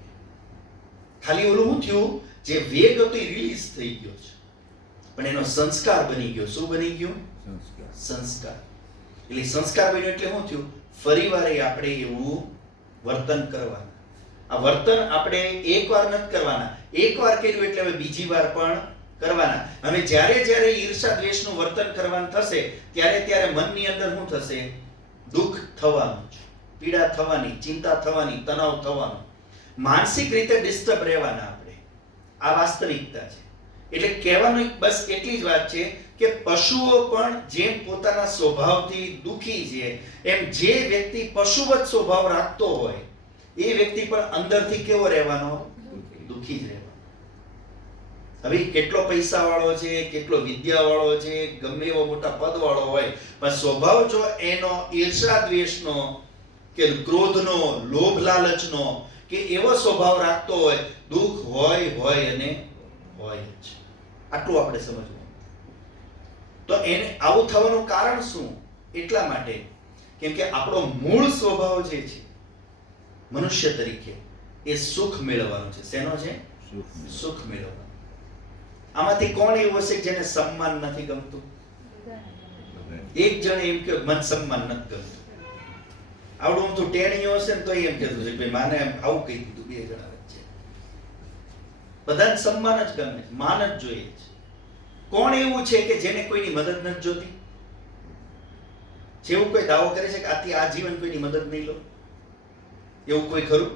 ખાલી ઓલું શું થયું? જે વેગ હતો એ રિલીઝ થઈ ગયો છે, પણ એનો સંસ્કાર બની ગયો. શું બની ગયું? સંસ્કાર. એટલે સંસ્કાર બન્યો એટલે શું થયું? ફરીવાર આપણે એવું વર્તન કરવાનું. આ વર્તન આપણે એકવાર નથી કરવાના, એકવાર કર્યું એટલે હવે બીજી વાર પણ કરવાના. હવે જ્યારે જ્યારે ઈર્ષા દ્વેષનું વર્તન કરવાનું થશે ત્યારે ત્યારે મનની અંદર શું થશે? દુઃખ થવાનું, પીડા થવાની, ચિંતા થવાની, તણાવ થવાનો, માનસિક રીતે ડિસ્ટર્બ રહેવાના આપણે. આ વાસ્તવિકતા છે. એટલે કહેવાનું બસ એટલી જ વાત છે કે પશુઓ પણ જેમ પોતાના સ્વભાવથી દુઃખી છે, એમ જે વ્યક્તિ પશુવત સ્વભાવ રાખતો હોય એ વ્યક્તિ પણ અંદરથી કેવો રહેવાનો? દુઃખી જ રહેવાનો. હવે કેટલો પૈસા વાળો છે, કેટલો વિદ્યા વાળો છે, ગમે એવો મોટા પદ વાળો હોય, પણ સ્વભાવ જો એનો ઈર્ષા દ્વેષનો કે ક્રોધનો, લોભ લાલચનો કે એવો સ્વભાવ રાખતો હોય, દુઃખ હોય અને હોય જ. આટલું આપણે સમજવું. તો એને આવું થવાનું કારણ શું? એટલા માટે કેમ કે આપણો મૂળ સ્વભાવ જે છે મનુષ્ય તરીકે એ સુખ મેળવવાનું છે. શેનો છે? સુખ મેળવવાનું. આમાંથી કોણ એવું હશે જેને સન્માન નથી ગમતું? એક જણ એમ કે મને સન્માન નથી ગમતું. આવડું તો ટેણીઓ હશે ને તો એમ કહેતું છે ભાઈ માને આવું કહી દીધું. બે જણા વચ્ચે બધાને સન્માન જ ગમે છે, માન જ જોઈએ છે. કોણ એવું છે કે જેને કોઈની મદદ નથી જોતી? જેવું કોઈ દાવો કરે છે કે આથી આ જીવન કોઈની મદદ નહીં લો? એવું કોઈ ખરું?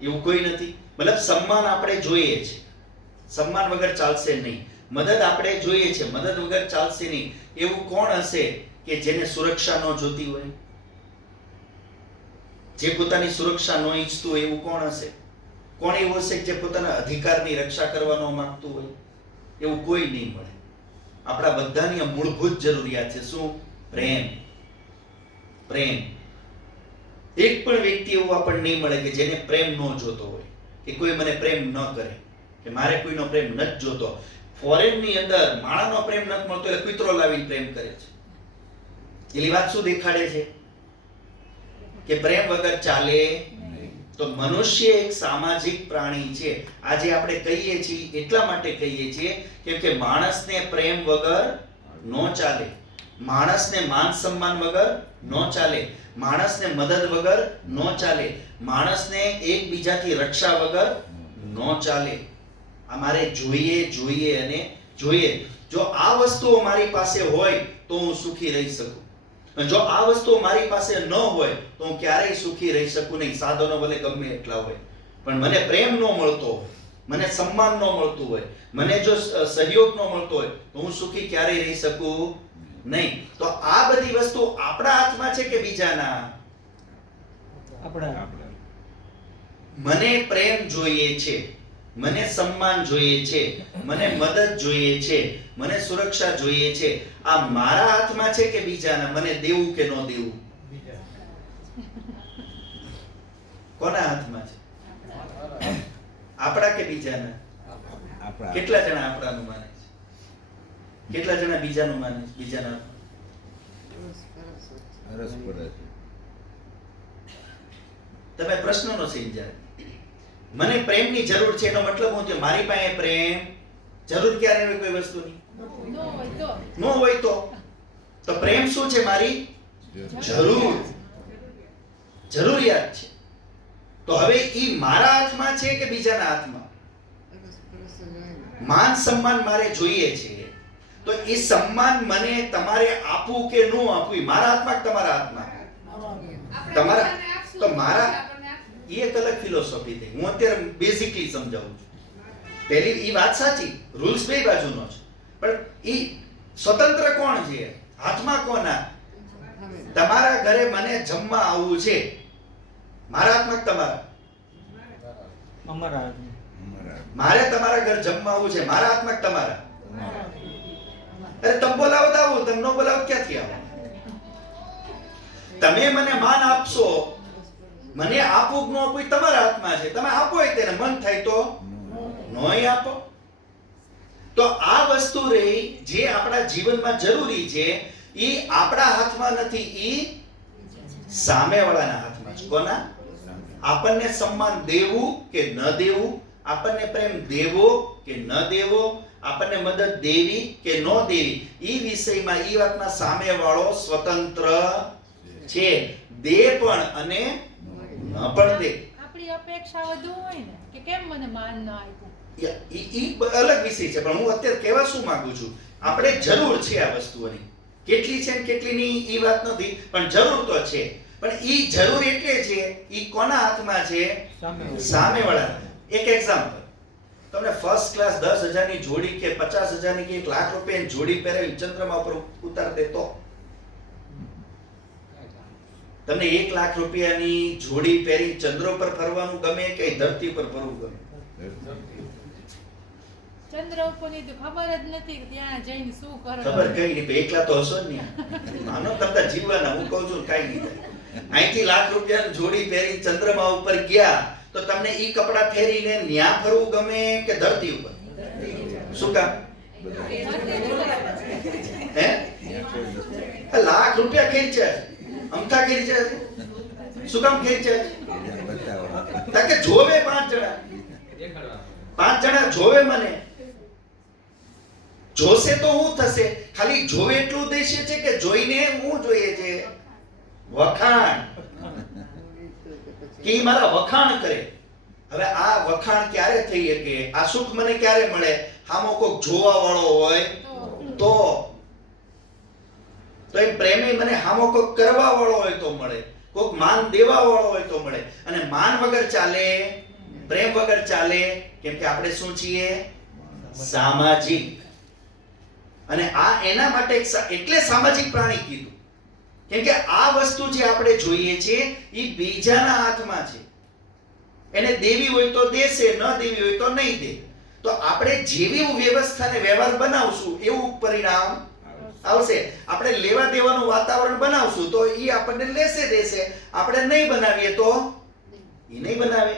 એવું કોઈ નથી. મતલબ સન્માન આપણે જોઈએ છે, સન્માન વગર ચાલશે નહીં. મદદ આપણે જોઈએ છે, મદદ વગર ચાલશે નહીં. એવું કોણ હશે કે જેને સુરક્ષા ન જોતી હોય? જે પોતાની સુરક્ષા ન ઈચ્છતું હોય એવું કોણ હશે? કોણ એવું હશે જે પોતાના અધિકારની રક્ષા કરવાનો માંગતું હોય? એવું કોઈ નહીં મળે. આપણા બધાની મૂળભૂત જરૂરિયાત છે શું? પ્રેમ. પ્રેમ. એક પણ વ્યક્તિ એવું આપણને નહીં મળે કે જેને પ્રેમ ન જોતો હોય, કે કોઈ મને પ્રેમ ન કરે, કે મારે કોઈનો પ્રેમ નથી જોતો. ફોરેનની અંદર માણાનો પ્રેમ નથી મળતો એટલે કૂતરો લાવીને પ્રેમ કરે છે. એની વાત શું દેખાડે છે? કે પ્રેમ વગર ચાલે. તો મનુષ્ય એક સામાજિક પ્રાણી છે. આજે આપણે કહીએ છીએ એટલા માટે કહીએ છીએ કેમ કે માણસને પ્રેમ વગર ન ચાલે, માણસને માન સન્માન વગર ન ચાલે, માણસને મદદ વગર ન ચાલે, માણસને એકબીજાથી રક્ષા વગર ન ચાલે. અમારે જોઈએ અને જોઈએ. જો આ વસ્તુઓ મારી પાસે હોય તો હું સુખી રહી શકું. જો આ વસ્તુઓ મારી પાસે ન હોય તો હું ક્યારેય સુખી રહી શકું નહીં. સાધનો ભલે ગમે એટલા હોય, પણ મને પ્રેમ ન મળતો હોય, મને સન્માન ન મળતું હોય, મને જો સહયોગ ન મળતો હોય તો હું સુખી ક્યારેય રહી શકું નહીં. તો આ બધી વસ્તુ આપણા હાથમાં છે કે બીજાના? આપણા. મને પ્રેમ જોઈએ છે, મને સન્માન જોઈએ છે, મને મદદ જોઈએ છે, મને સુરક્ષા જોઈએ છે. આ મારા હાથમાં છે કે બીજાના? મને દેવું કે ન દેવું? કોના હાથમાં છે? આપણા કે બીજાના? આપણા કેટલા જણા આપણાનું માને છે? કેટલા જણા બીજાનું માને છે? બીજાના અરસપરસ. તમે પ્રશ્નનો સમજ્યા. મને પ્રેમની જરૂર છે એનો મતલબ હું થયો મારી પાસે પ્રેમ જરૂર ક્યારે હોય કોઈ વસ્તુની? નો હોય તો ન હોય તો પ્રેમ શું છે? મારી જરૂર, જરૂરિયાત છે. તો હવે ઈ મારા હાથમાં છે કે બીજાના હાથમાં? માન સન્માન મારે જોઈએ છે, તો એ સન્માન મને તમારે આપવું કે ન આપવું ઈ મારા હાથમાં કે તમારા હાથમાં? તમારા તો મારા એ એક અલગ ફિલોસોફી થઈ. હું અત્યારે બેઝિકલી સમજાવું છું. પહેલી ઈ વાત સાચી, રૂલ્સ બે બાજુનો છે, પણ ઈ સ્વતંત્ર કોણ છે? હાથમાં કોના? તમારા ઘરે મને જમવા આવવું છે, મારા હાથમાં કે તમારા? અમારા હાથમાં. મારે તમારા ઘર જમવા આવવું છે, મારા હાથમાં કે તમારા? અરે તમે બોલાવો તો આવું, તમે ન બોલાવો ક્યાંથી આવો? તમે મને માન આપશો, મને આપવું કે ન આપવું એ તમારા હાથમાં છે. તમે આપો એ તેને મન થાય તો નોય આપો. તો આ વસ્તુ રહી જે આપણા જીવનમાં જરૂરી છે, ઈ આપણા હાથમાં નથી, ઈ સામેવાળાના હાથમાં છે. કોના? આપણને સન્માન દેવું કે ન દેવું, આપણને પ્રેમ દેવો કે ન દેવો, આપણને મદદ દેવી કે ન દેવી, ઈ વિષયમાં ઈ વાતમાં સામેવાળો સ્વતંત્ર છે. દે પણ અને ન પણ દે. આપણી અપેક્ષા વધુ હોય ને કે કેમ મને માન ન આપ્યું. ઈ અલગ વિષય છે, પણ હું અત્યારે કહેવા શું માંગુ છું, આપણે જરૂર છે આ વસ્તુઓની. કેટલી છે ને કેટલી ની ઈ વાત નથી, પણ જરૂર તો છે. પણ ઈ જરૂર એટલે છે ઈ કોના હાથમાં છે? સામેવાળા. એક એક્ઝામ્પલ, તમને ફર્સ્ટ ક્લાસ 10,000 ની જોડી કે 50,000 ની કે 1 લાખ રૂપિયાની જોડી પહેરાવી ચંદ્રમા પર ઉતાર દે તો? તમને 1 લાખ રૂપિયાની જોડી પહેરી ચંદ્ર પર ફરવાનું ગમે કે ધરતી પર ફરવું ગમે? ચંદ્ર ઉપરની તો ખબર જ નથી કે ત્યાં જઈને શું ખબર કરવાનું. કઈ નહીં, એકલા તો હશો જ નહીં. માનો તમને જીવવાના, હું કહું છું કઈ નહીં થાય. અહીંથી લાખ રૂપિયાની જોડી પહેરી ચંદ્રમા ઉપર ગયા તો તમને ઈ કપડા પહેરીને ન્યા ફરવું ગમે કે ધરતી ઉપર? શું કામ? હે? આ લાખ રૂપિયા ખર્ચ્યા છે, અમથા ખર્ચ્યા છે. શું કામ ખર્ચ્યા છે? કારણ કે જોવે 5 જણા, 5 જણા જોવે મને. જોશે તો હું થશે? ખાલી જોવે એટલું ઉદ્દેશ્ય છે કે જોઈને હું જોઈએ છે? વખાણ. કે ઈ મારા વખાણ કરે. હવે આ વખાણ ક્યારે થઈ શકે? આ સુખ મને ક્યારે મળે? હામો કોક જોવા વાળો હોય તો એમ પ્રેમે મને હામો કોક કરવા વાળો હોય તો મળે, કોક માન દેવા વાળો હોય તો મળે. અને માન વગર ચાલે, પ્રેમ વગર ચાલે, કેમ કે આપણે શું છીએ? સામાજિક. અને આ એના માટે એટલે સામાજિક પ્રાણી કીધું, કેમ કે આ વસ્તુ જે આપણે જોઈએ છે એ બીજાના હાથમાં છે. એને દેવી હોય તો દેશે, ન દેવી હોય તો નહીં દે. તો આપણે જેવી વ્યવસ્થાને વ્યવહાર બનાવશું એવું પરિણામ આવશે. આપણે લેવા દેવાનું વાતાવરણ બનાવશું તો એ આપણને લેશે દેશે. આપણે નહીં બનાવીએ તો એ નહીં બનાવે.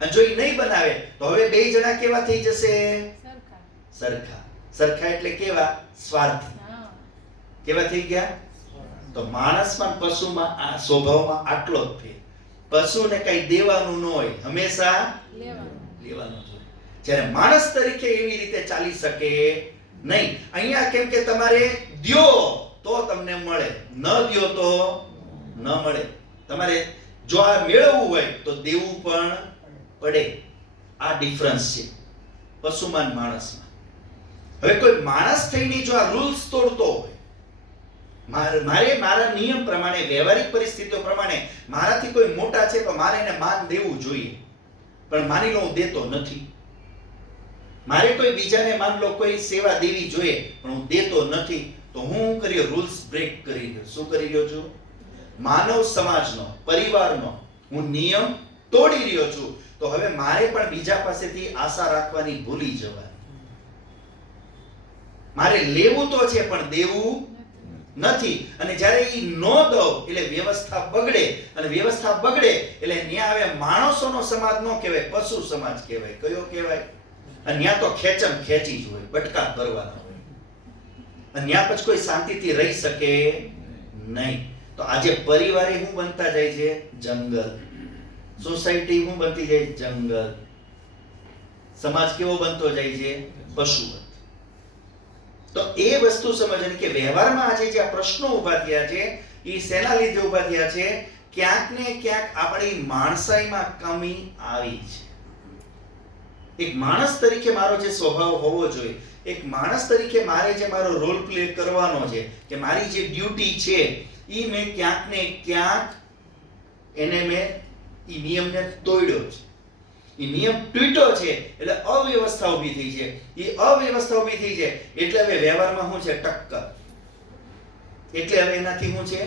અને જો એ નહીં બનાવે તો હવે 2 જણા કેવા થઈ જશે? સરખા. સરખા. સરખા એટલે કેવા? સ્વાર્થી. હા. કેવા થઈ ગયા? તો માણસમાં પશુમાં આ સ્વભાવમાં આટલો જ ફેર. પશુને કઈ દેવાનું ન હોય, હંમેશા લેવાનું. લેવાનું જ હોય. જ્યારે માણસ તરીકે એવી રીતે ચાલી શકે નહીં. અહીંયા કેમ કે તમારે દ્યો તો તમને મળે, ન દ્યો તો ન મળે. તમારે જો આ મેળવવું હોય તો દેવું પણ પડે. આ ડિફરન્સ છે પશુમાં અને માણસમાં. હવે કોઈ માણસ થઈને જો આ રૂલ્સ તોડતો હોય, મારે મારા નિયમ પ્રમાણે, વ્યવહારિક પરિસ્થિતિઓ પ્રમાણે મારાથી કોઈ મોટા છે તો મારે એને માન દેવું જોઈએ, પણ માની લો હું દેતો નથી. મારે કોઈ બીજાને માન લો કોઈ સેવા દેવી જોઈએ પણ હું દેતો નથી, તો હું કર્યો રૂલ્સ બ્રેક કરી રહ્યો. શું કરી રહ્યો છું? માનવ સમાજનો, પરિવારનો હું નિયમ તોડી રહ્યો છું. તો હવે મારે પણ બીજા પાસેથી આશા રાખવાની ભૂલી જવાય. મારે લેવું તો છે પણ દેવું નથી. અને જ્યારે ઈ નો દઉં એટલે વ્યવસ્થા બગડે, અને વ્યવસ્થા બગડે એટલે ન્યા આવે માણસોનો સમાજ નો કહેવાય, પશુ સમાજ કહેવાય. કયો કહેવાય? અને ન્યા તો ખેંચમ ખેંચી જ હોય, બટકા ભરવાના હોય, અને ન્યા પછી કોઈ શાંતિથી રહી શકે નહીં. તો આજે પરિવારે શું બનતા જાય છે? જંગલ. સોસાયટી શું બનતી જાય? જંગલ. સમાજ કેવો બનતો જાય છે? પશુવત. તો એ વસ્તુ સમજવાની કે વ્યવહારમાં આજે જે આ પ્રશ્નો ઊભા થયા છે એ શેના લીધે ઊભા થયા છે? ક્યાંક ને ક્યાંક આપણી માણસાઈમાં કમી આવી છે. એક માણસ તરીકે મારો જે સ્વભાવ હોવો જોઈએ, એક માણસ તરીકે મારે જે મારો રોલ પ્લે કરવાનો છે, કે મારી જે ડ્યુટી છે એ મેં ક્યાંક ને ક્યાંક એને મેં એ નિયમને તોડ્યો છે. એ નિયમ તૂટ્યો છે એટલે અવ્યવસ્થા ઊભી થઈ છે. એ અવ્યવસ્થા ઊભી થઈ છે એટલે હવે વ્યવહારમાં શું છે? ટક્કર. એટલે હવે એનાથી શું છે?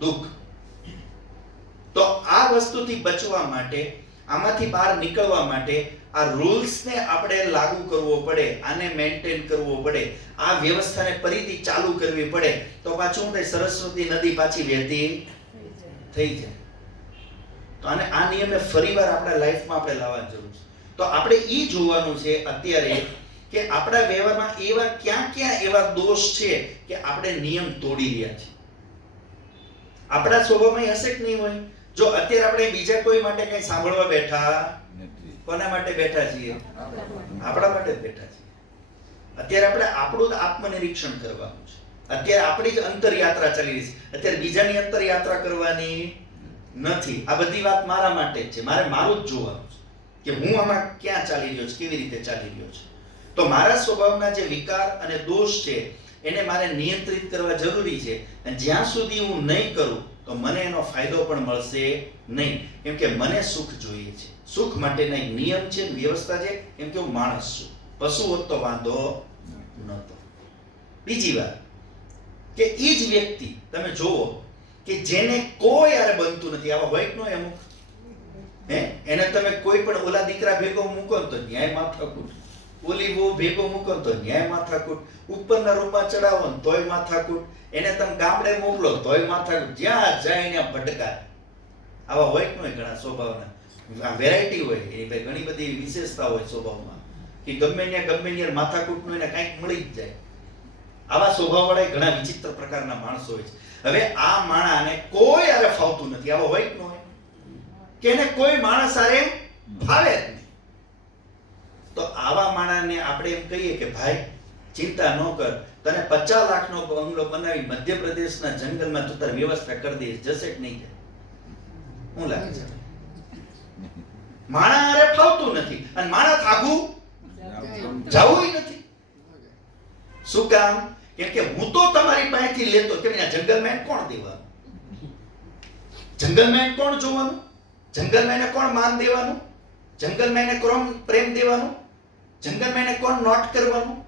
દુઃખ. તો આ વસ્તુથી બચવા માટે, આમાંથી બહાર નીકળવા માટે આ રૂલ્સને આપણે લાગુ કરવો પડે, આને મેન્ટેન કરવો પડે, આ વ્યવસ્થાને ફરીથી ચાલુ કરવી પડે. તો પાછું શું થાય? સરસ્વતી નદી પાછી વહેતી થઈ જાય. તો આને આ નિયમને ફરીવાર આપણા લાઈફમાં આપણે લાવવાની જરૂર છે. તો આપણે ઈ જોવાનું છે અત્યારે કે આપણા વ્યવહારમાં એવા ક્યાં ક્યાં એવા દોષ છે કે આપણે નિયમ તોડી રહ્યા છીએ. આપણા સ્વભાવમાં હશે કે નહીં હોય? જો અત્યારે આપણે બીજા કોઈ માટે કંઈ સાંભળવા બેઠા, કોના માટે બેઠા છીએ? આપણા માટે જ બેઠા છીએ. અત્યારે આપણે આપણું જ આત્મનિરીક્ષણ કરવાનું છે. અત્યારે આપણી જ અંતર યાત્રા ચાલી રહી છે. અત્યારે બીજાની અંતર યાત્રા કરવાની નથી. આ બધી વાત મારા માટે જ છે. મારે મારું જ જોવાનું છે કે હું આમાં ક્યાં ચાલી રહ્યો છું, કેવી રીતે ચાલી રહ્યો છું. તો મારા સ્વભાવના જે વિકાર અને દોષ છે એને મારે નિયંત્રિત કરવા જરૂરી છે. અને જ્યાં સુધી હું નહીં કરું તો મને એનો ફાયદો પણ મળશે નહીં. કેમ કે મને સુખ જોઈએ છે. સુખ માટેના એક નિયમ છે, વ્યવસ્થા છે. કેમ કે હું માણસ છું. પશુ હોત તો વાંધો નહોતો. બીજી વાત કે એ જ વ્યક્તિ તમે જોવો કે જેને કોઈ યાર બનતું નથી, આવા હોય કે ન અમુક, એને તમે કોઈ પણ ઓલા દીકરા ભેગો મૂકો ને તો ન્યાય માથાકૂટ, ઓલી બહુ ભેગો મૂકો ને તો ન્યાય માથાકૂટ, ઉપરના રૂમમાં ચડાવો ને તોય માથાકૂટ, એને તમે ગામડે મોકલો તોય માથાકૂટ, જ્યાં જાય ને ભટકાય. આવા હોય કે ન હોય? ઘણા સ્વભાવના વેરાયટી હોય, એ ભાઈ ઘણી બધી વિશેષતા હોય સ્વભાવમાં કે ગમે ત્યાં માથાકૂટનું એને કંઈક મળી જ જાય. આવા સ્વભાવવાળા ઘણા વિચિત્ર પ્રકારના માણસો હોય છે. હવે આ માણસને કોઈ આરે ફાવતું નથી. આવો હોય કે ન હોય? કે એને કોઈ માણસ આરે ફાવે જ નહીં. તો આવા માણસને આપણે એમ કહીએ કે ભાઈ ચિંતા ન કર, તને 50 લાખનો બંગલો બનાવી મધ્યપ્રદેશના જંગલમાં તું તાર વ્યવસ્થા કરી દઈશ, જશે કે નહીં જાય? શું લાગે છે? માણસ આરે ફાવતું નથી અને માણસ આગું જવું નથી. શું કામ? કેમ કે હું તો તમારી પાસેથી લેતો. કેમ? જંગલમાં કોણ દેવાનું? જંગલમાં કોણ જોવાનું? જંગલમાં એને કોણ માન દેવાનું? જંગલમાં એને કોણ પ્રેમ દેવાનું? જંગલમાં એને કોણ નોટ કરવાનું?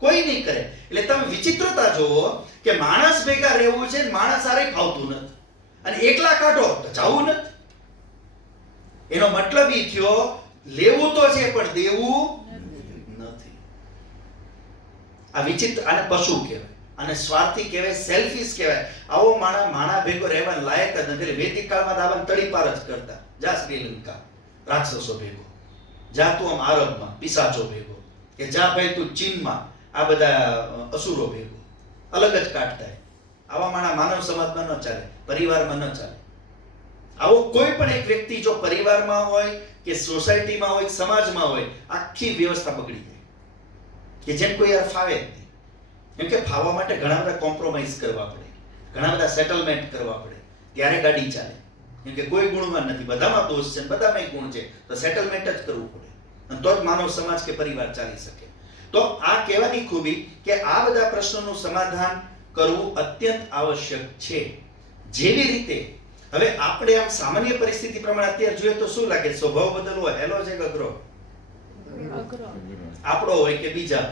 કોઈ નહીં કરે. એટલે તમે વિચિત્રતા જોવો કે માણસ ભેગા રહેવું છે, માણસ આરે ફાવતું નથી, અને એકલા કાઢો તો જવું નથી. એનો મતલબ ઈ થયો લેવું તો છે પણ દેવું નથી. આ વિચિત્ર, આને પશુ કહેવાય, આને સ્વાર્થી કહેવાય, સેલ્ફિશ કહેવાય. આવો માણા ભેગો રહેવા લાયક જ નથી. વૈદિક કાળમાં દાવાને તડીપાર જ કરતા. જા શ્રીલંકા રાક્ષસો ભેગો, જા તું આમ આરબમાં પિશાચો ભેગો, કે જા ભાઈ તું ચીનમાં આ બધા અસુરો ભેગો, અલગ જ કાઢતા. આવા માણા માનવ સમાજમાં ન ચાલે, પરિવારમાં ન ચાલે. આવો કોઈ પણ એક વ્યક્તિ જો પરિવારમાં હોય કે સોસાયટીમાં હોય, સમાજમાં હોય, આખી વ્યવસ્થા બગડી જાય. કે જેમ કોઈ યાર ફાવે જ નહીં. કેમ કે ફાવવા માટે ઘણા બધા કોમ્પ્રોમાઇઝ કરવા પડે, ઘણા બધા સેટલમેન્ટ કરવા પડે, ત્યારે ગાડી ચાલે. કેમ કે કોઈ ગુણમાં નથી, બધામાં દોષ છે, બધામાં ગુણ છે, તો સેટલમેન્ટ જ કરવું પડે, અને તો જ માનવ સમાજ કે પરિવાર ચાલી શકે. તો આ કહેવાની ખૂબી કે આ બધા પ્રશ્નોનું સમાધાન કરવું અત્યંત આવશ્યક છે. જેવી રીતે હવે આપણે આમ સામાન્ય પરિસ્થિતિ પ્રમાણે અત્યારે જોઈએ તો શું લાગે? સ્વભાવ બદલવો હેલો છે કે અઘરો? આપણો હોય કે બીજા?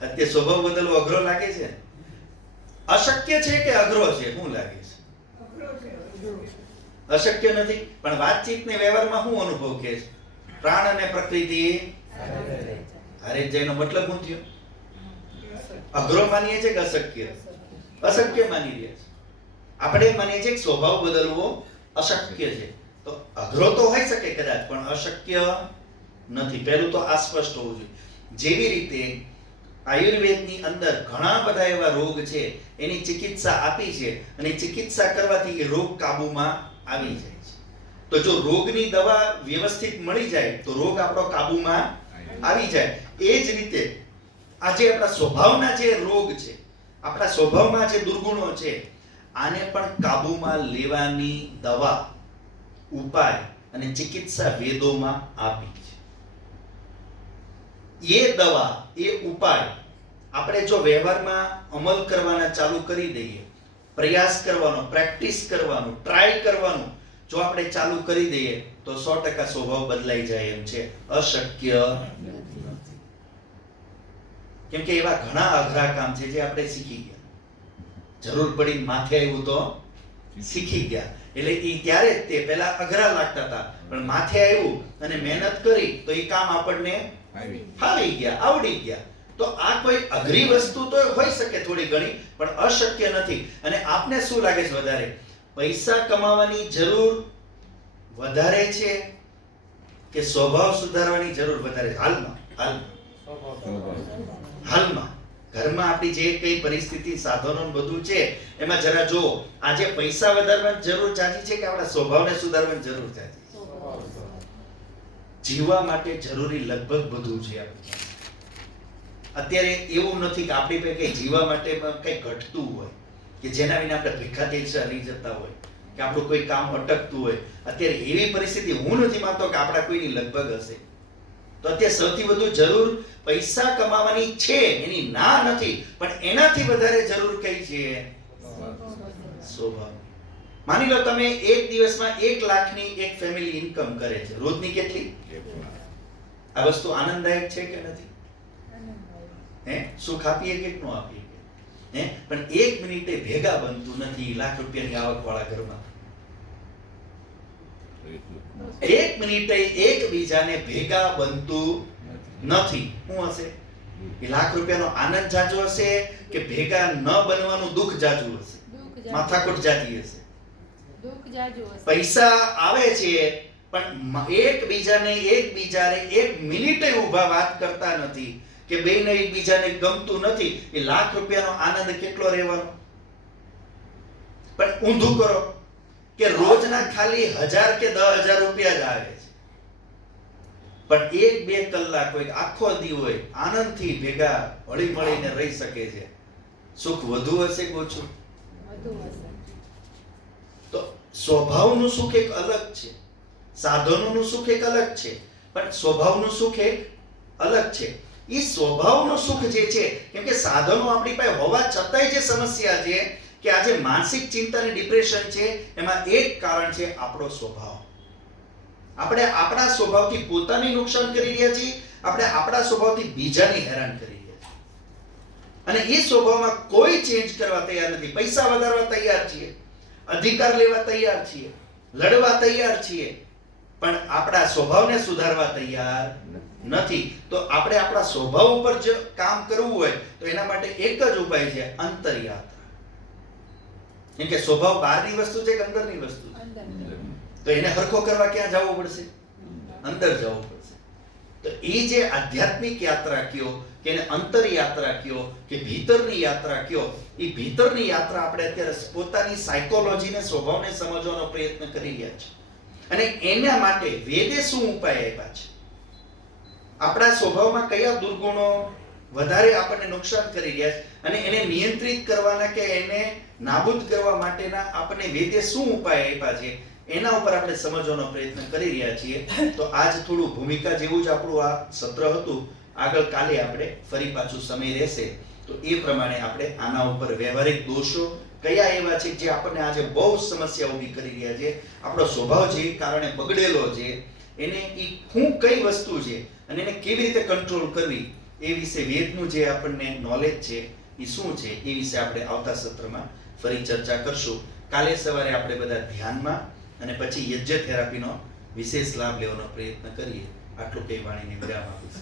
અત્યારે સ્વભાવ બદલવો અઘરો લાગે છે? અશક્ય છે કે અઘરો છે? શું લાગે છે? અશક્ય નથી. પણ વાતચીત ને વ્યવહારમાં શું અનુભવ કે છે? પ્રાણ અને પ્રકૃતિ હારે જઈનો મતલબ શું થયો? અઘરો માનીએ છે કે અશક્ય? અશક્ય માની રહ્યા છે. આપણે માનીએ છીએ કે સ્વભાવ બદલવો અશક્ય છે. તો અઘરો તો હોઈ શકે કદાચ, પણ અશક્ય નથી. પહેલું તો આ સ્પષ્ટ હોવું જોઈએ. જેવી રીતે આયુર્વેદની અંદર ઘણા બધા એવા રોગ છે એની ચિકિત્સા આપી છે અને ચિકિત્સા કરવાથી એ રોગ કાબૂમાં આવી જાય છે. તો જો રોગની દવા વ્યવસ્થિત મળી જાય તો રોગ આપણો કાબૂમાં આવી જાય. એ જ રીતે આજે આપણા સ્વભાવના જે રોગ છે, આપણા સ્વભાવમાં જે દુર્ગુણો છે, આને પણ કાબૂમાં લેવાની દવા, ઉપાય અને ચિકિત્સા વેદોમાં આપી છે. એ દવા, એ ઉપાય આપણે જો વ્યવહારમાં અમલ કરવાના ચાલુ કરી દઈએ, પ્રયાસ કરવાનો, પ્રેક્ટિસ કરવાનું, ટ્રાય કરવાનું જો આપણે ચાલુ કરી દઈએ તો 100% સ્વભાવ બદલાઈ જાય એમ છે. અશક્ય નથી. કેમ કે એવા ઘણા અઘરા કામ છે જે આપણે શીખી ગયા, જરૂર પડી માથે આવ્યું તો શીખી ગયા. એટલે એ ત્યારે જ તે પહેલા અઘરા લાગતા હતા, પણ માથે આવ્યું અને મહેનત કરી તો એ કામ આપણને ફાવી ગયા, આવડી ગયા. તો આ કોઈ અઘરી વસ્તુ તો હોઈ શકે થોડી ઘણી, પણ અશક્ય નથી. અને આપને શું લાગે છે વધારે? પૈસા કમાવાની જરૂર વધારે છે કે સ્વભાવ સુધારવાની જરૂર વધારે? હાલમાં ઘરમાં આપણી જે કઈ પરિસ્થિતિ, સાધનો બધું છે એમાં જરા જો આજે પૈસા વધારવાની જરૂર ચાચી છે કે આપણા સ્વભાવને સુધારવાની જરૂર ચાચી? જીવવા માટે જરૂરી લગભગ બધું છે આપણી પાસે. અત્યારે એવું નથી કે આપણી પાસે કઈ જીવવા માટે કઈ ઘટતું હોય કે જેના વિના આપણે ભીખા દેશા રહી જતા હોય કે આપણું કોઈ કામ અટકતું હોય. અત્યારે એવી પરિસ્થિતિ હું નથી માનતો કે આપણા કોઈની લગભગ હશે. તો અત્યારે સૌથી વધુ જરૂર પૈસા કમાવાની છે, એની ના નથી, પણ એનાથી વધારે જરૂર કઈ છે? સ્વભાવ. માની લો તમે એક દિવસમાં 1 લાખની એક ફેમિલી ઇન્કમ કરે છે, રોજની કેટલી? આ વસ્તુ આનંદદાયક છે કે નથી? સુખ આપીએ કે ન આપીએ? પણ 1 મિનિટે ભેગા બનતું નથી લાખ રૂપિયાની આવક વાળા ઘરમાં. 1 મિનિટે એકબીજાને ભેગા બનતું નથી. શું હશે? એ લાખ રૂપિયાનો આનંદ જાજો હશે કે ભેગા ન બનવાનું દુઃખ જાજુ હશે? માથાકૂટ જાજી હશે. પૈસા આવે છે પણ એકબીજાને 1 મિનિટે ઊભા વાત કરતા નથી કે બેને એકબીજાને ગમતું નથી. એ લાખ રૂપિયાનો આનંદ કેટલો રહેવાનો? પણ ઊંધું કરો કે રોજના ખાલી 1000 કે 10,000 રૂપિયા જ આવે છે, પણ 1-2 કલાક હોય, આખો દી હોય, આનંદથી ભેગા હળી મળીને રહી શકે છે. સુખ વધુ હશે કે ઓછું? તો સ્વભાવનું સુખ એક અલગ છે, સાધનોનું સુખ એક અલગ છે, પણ સ્વભાવનું સુખ એક અલગ છે. એ સ્વભાવનું સુખ જે છે, કેમ કે સાધનો આપણી પાસે હોવા છતાંય જે સમસ્યા છે કે આજે માનસિક ચિંતા અને ડિપ્રેશન છે, એમાં એક કારણ છે આપણો સ્વભાવ. આપણે આપણા સ્વભાવથી પોતાને નુકસાન કરી રહ્યા છીએ, આપણે આપણા સ્વભાવથી બીજાને હેરાન કરી રહ્યા છીએ. અને એ સ્વભાવમાં કોઈ ચેન્જ કરવા તૈયાર નથી. પૈસા વધારવા તૈયાર છીએ, અધિકાર લેવા તૈયાર છીએ, લડવા તૈયાર છીએ, પણ આપણા સ્વભાવને સુધારવા તૈયાર નથી. તો આપણે આપણા સ્વભાવ ઉપર જો કામ કરવું હોય તો એના માટે એક જ ઉપાય છે, અંતરયાત્રા. કેમ કે સ્વભાવ બહારની વસ્તુ છે કે અંદરની વસ્તુ છે? તો એને હરખો કરવા ક્યાં જવું પડશે? અંદર જવું પડશે. તો એ જે આધ્યાત્મિક યાત્રા કયો કે એને અંતર યાત્રા કયો કે ભીતરની યાત્રા કયો, એ ભીતરની યાત્રા આપણે અત્યારે પોતાની સાયકોલોજીને, સ્વભાવને સમજવાનો પ્રયત્ન કરી રહ્યા છે. અને એના માટે વેદે શું ઉપાય આપ્યા છે? આપણા સ્વભાવમાં કયા દુર્ગુણો વધારે આપણને નુકસાન કરી રહ્યા છે અને એને નિયંત્રિત કરવાના કે એને નાબૂદ કરવા માટેના આપણને વેદે શું ઉપાય આપ્યા છે, એના ઉપર આપણે સમજવાનો પ્રયત્ન કરી રહ્યા છીએ. તો આજ થોડું ભૂમિકા જેવું જ આપણું આ સત્ર હતું. આગળ કાલે આપણે ફરી પાછું સમય રહેશે તો એ પ્રમાણે આપણે આના ઉપર વ્યવહારિક દોષો કયા એવા છે જે આપણને આજે બહુ સમસ્યા ઊભી કરી રહ્યા છે, આપણો સ્વભાવ જે કારણે બગડેલો છે, એને કઈ વસ્તુ છે અને એને કેવી રીતે કંટ્રોલ કરવી, એ વિશે વેદનું જે આપણને નોલેજ છે એ શું છે, એ વિશે આપણે આવતા સત્રમાં ફરી ચર્ચા કરશું. કાલે સવારે આપણે બધા ધ્યાનમાં અને પછી યજ્ઞ થેરાપીનો વિશેષ લાભ લેવાનો પ્રયત્ન કરીએ. આટલું કઈ વાણીને વિરામ આપીશ.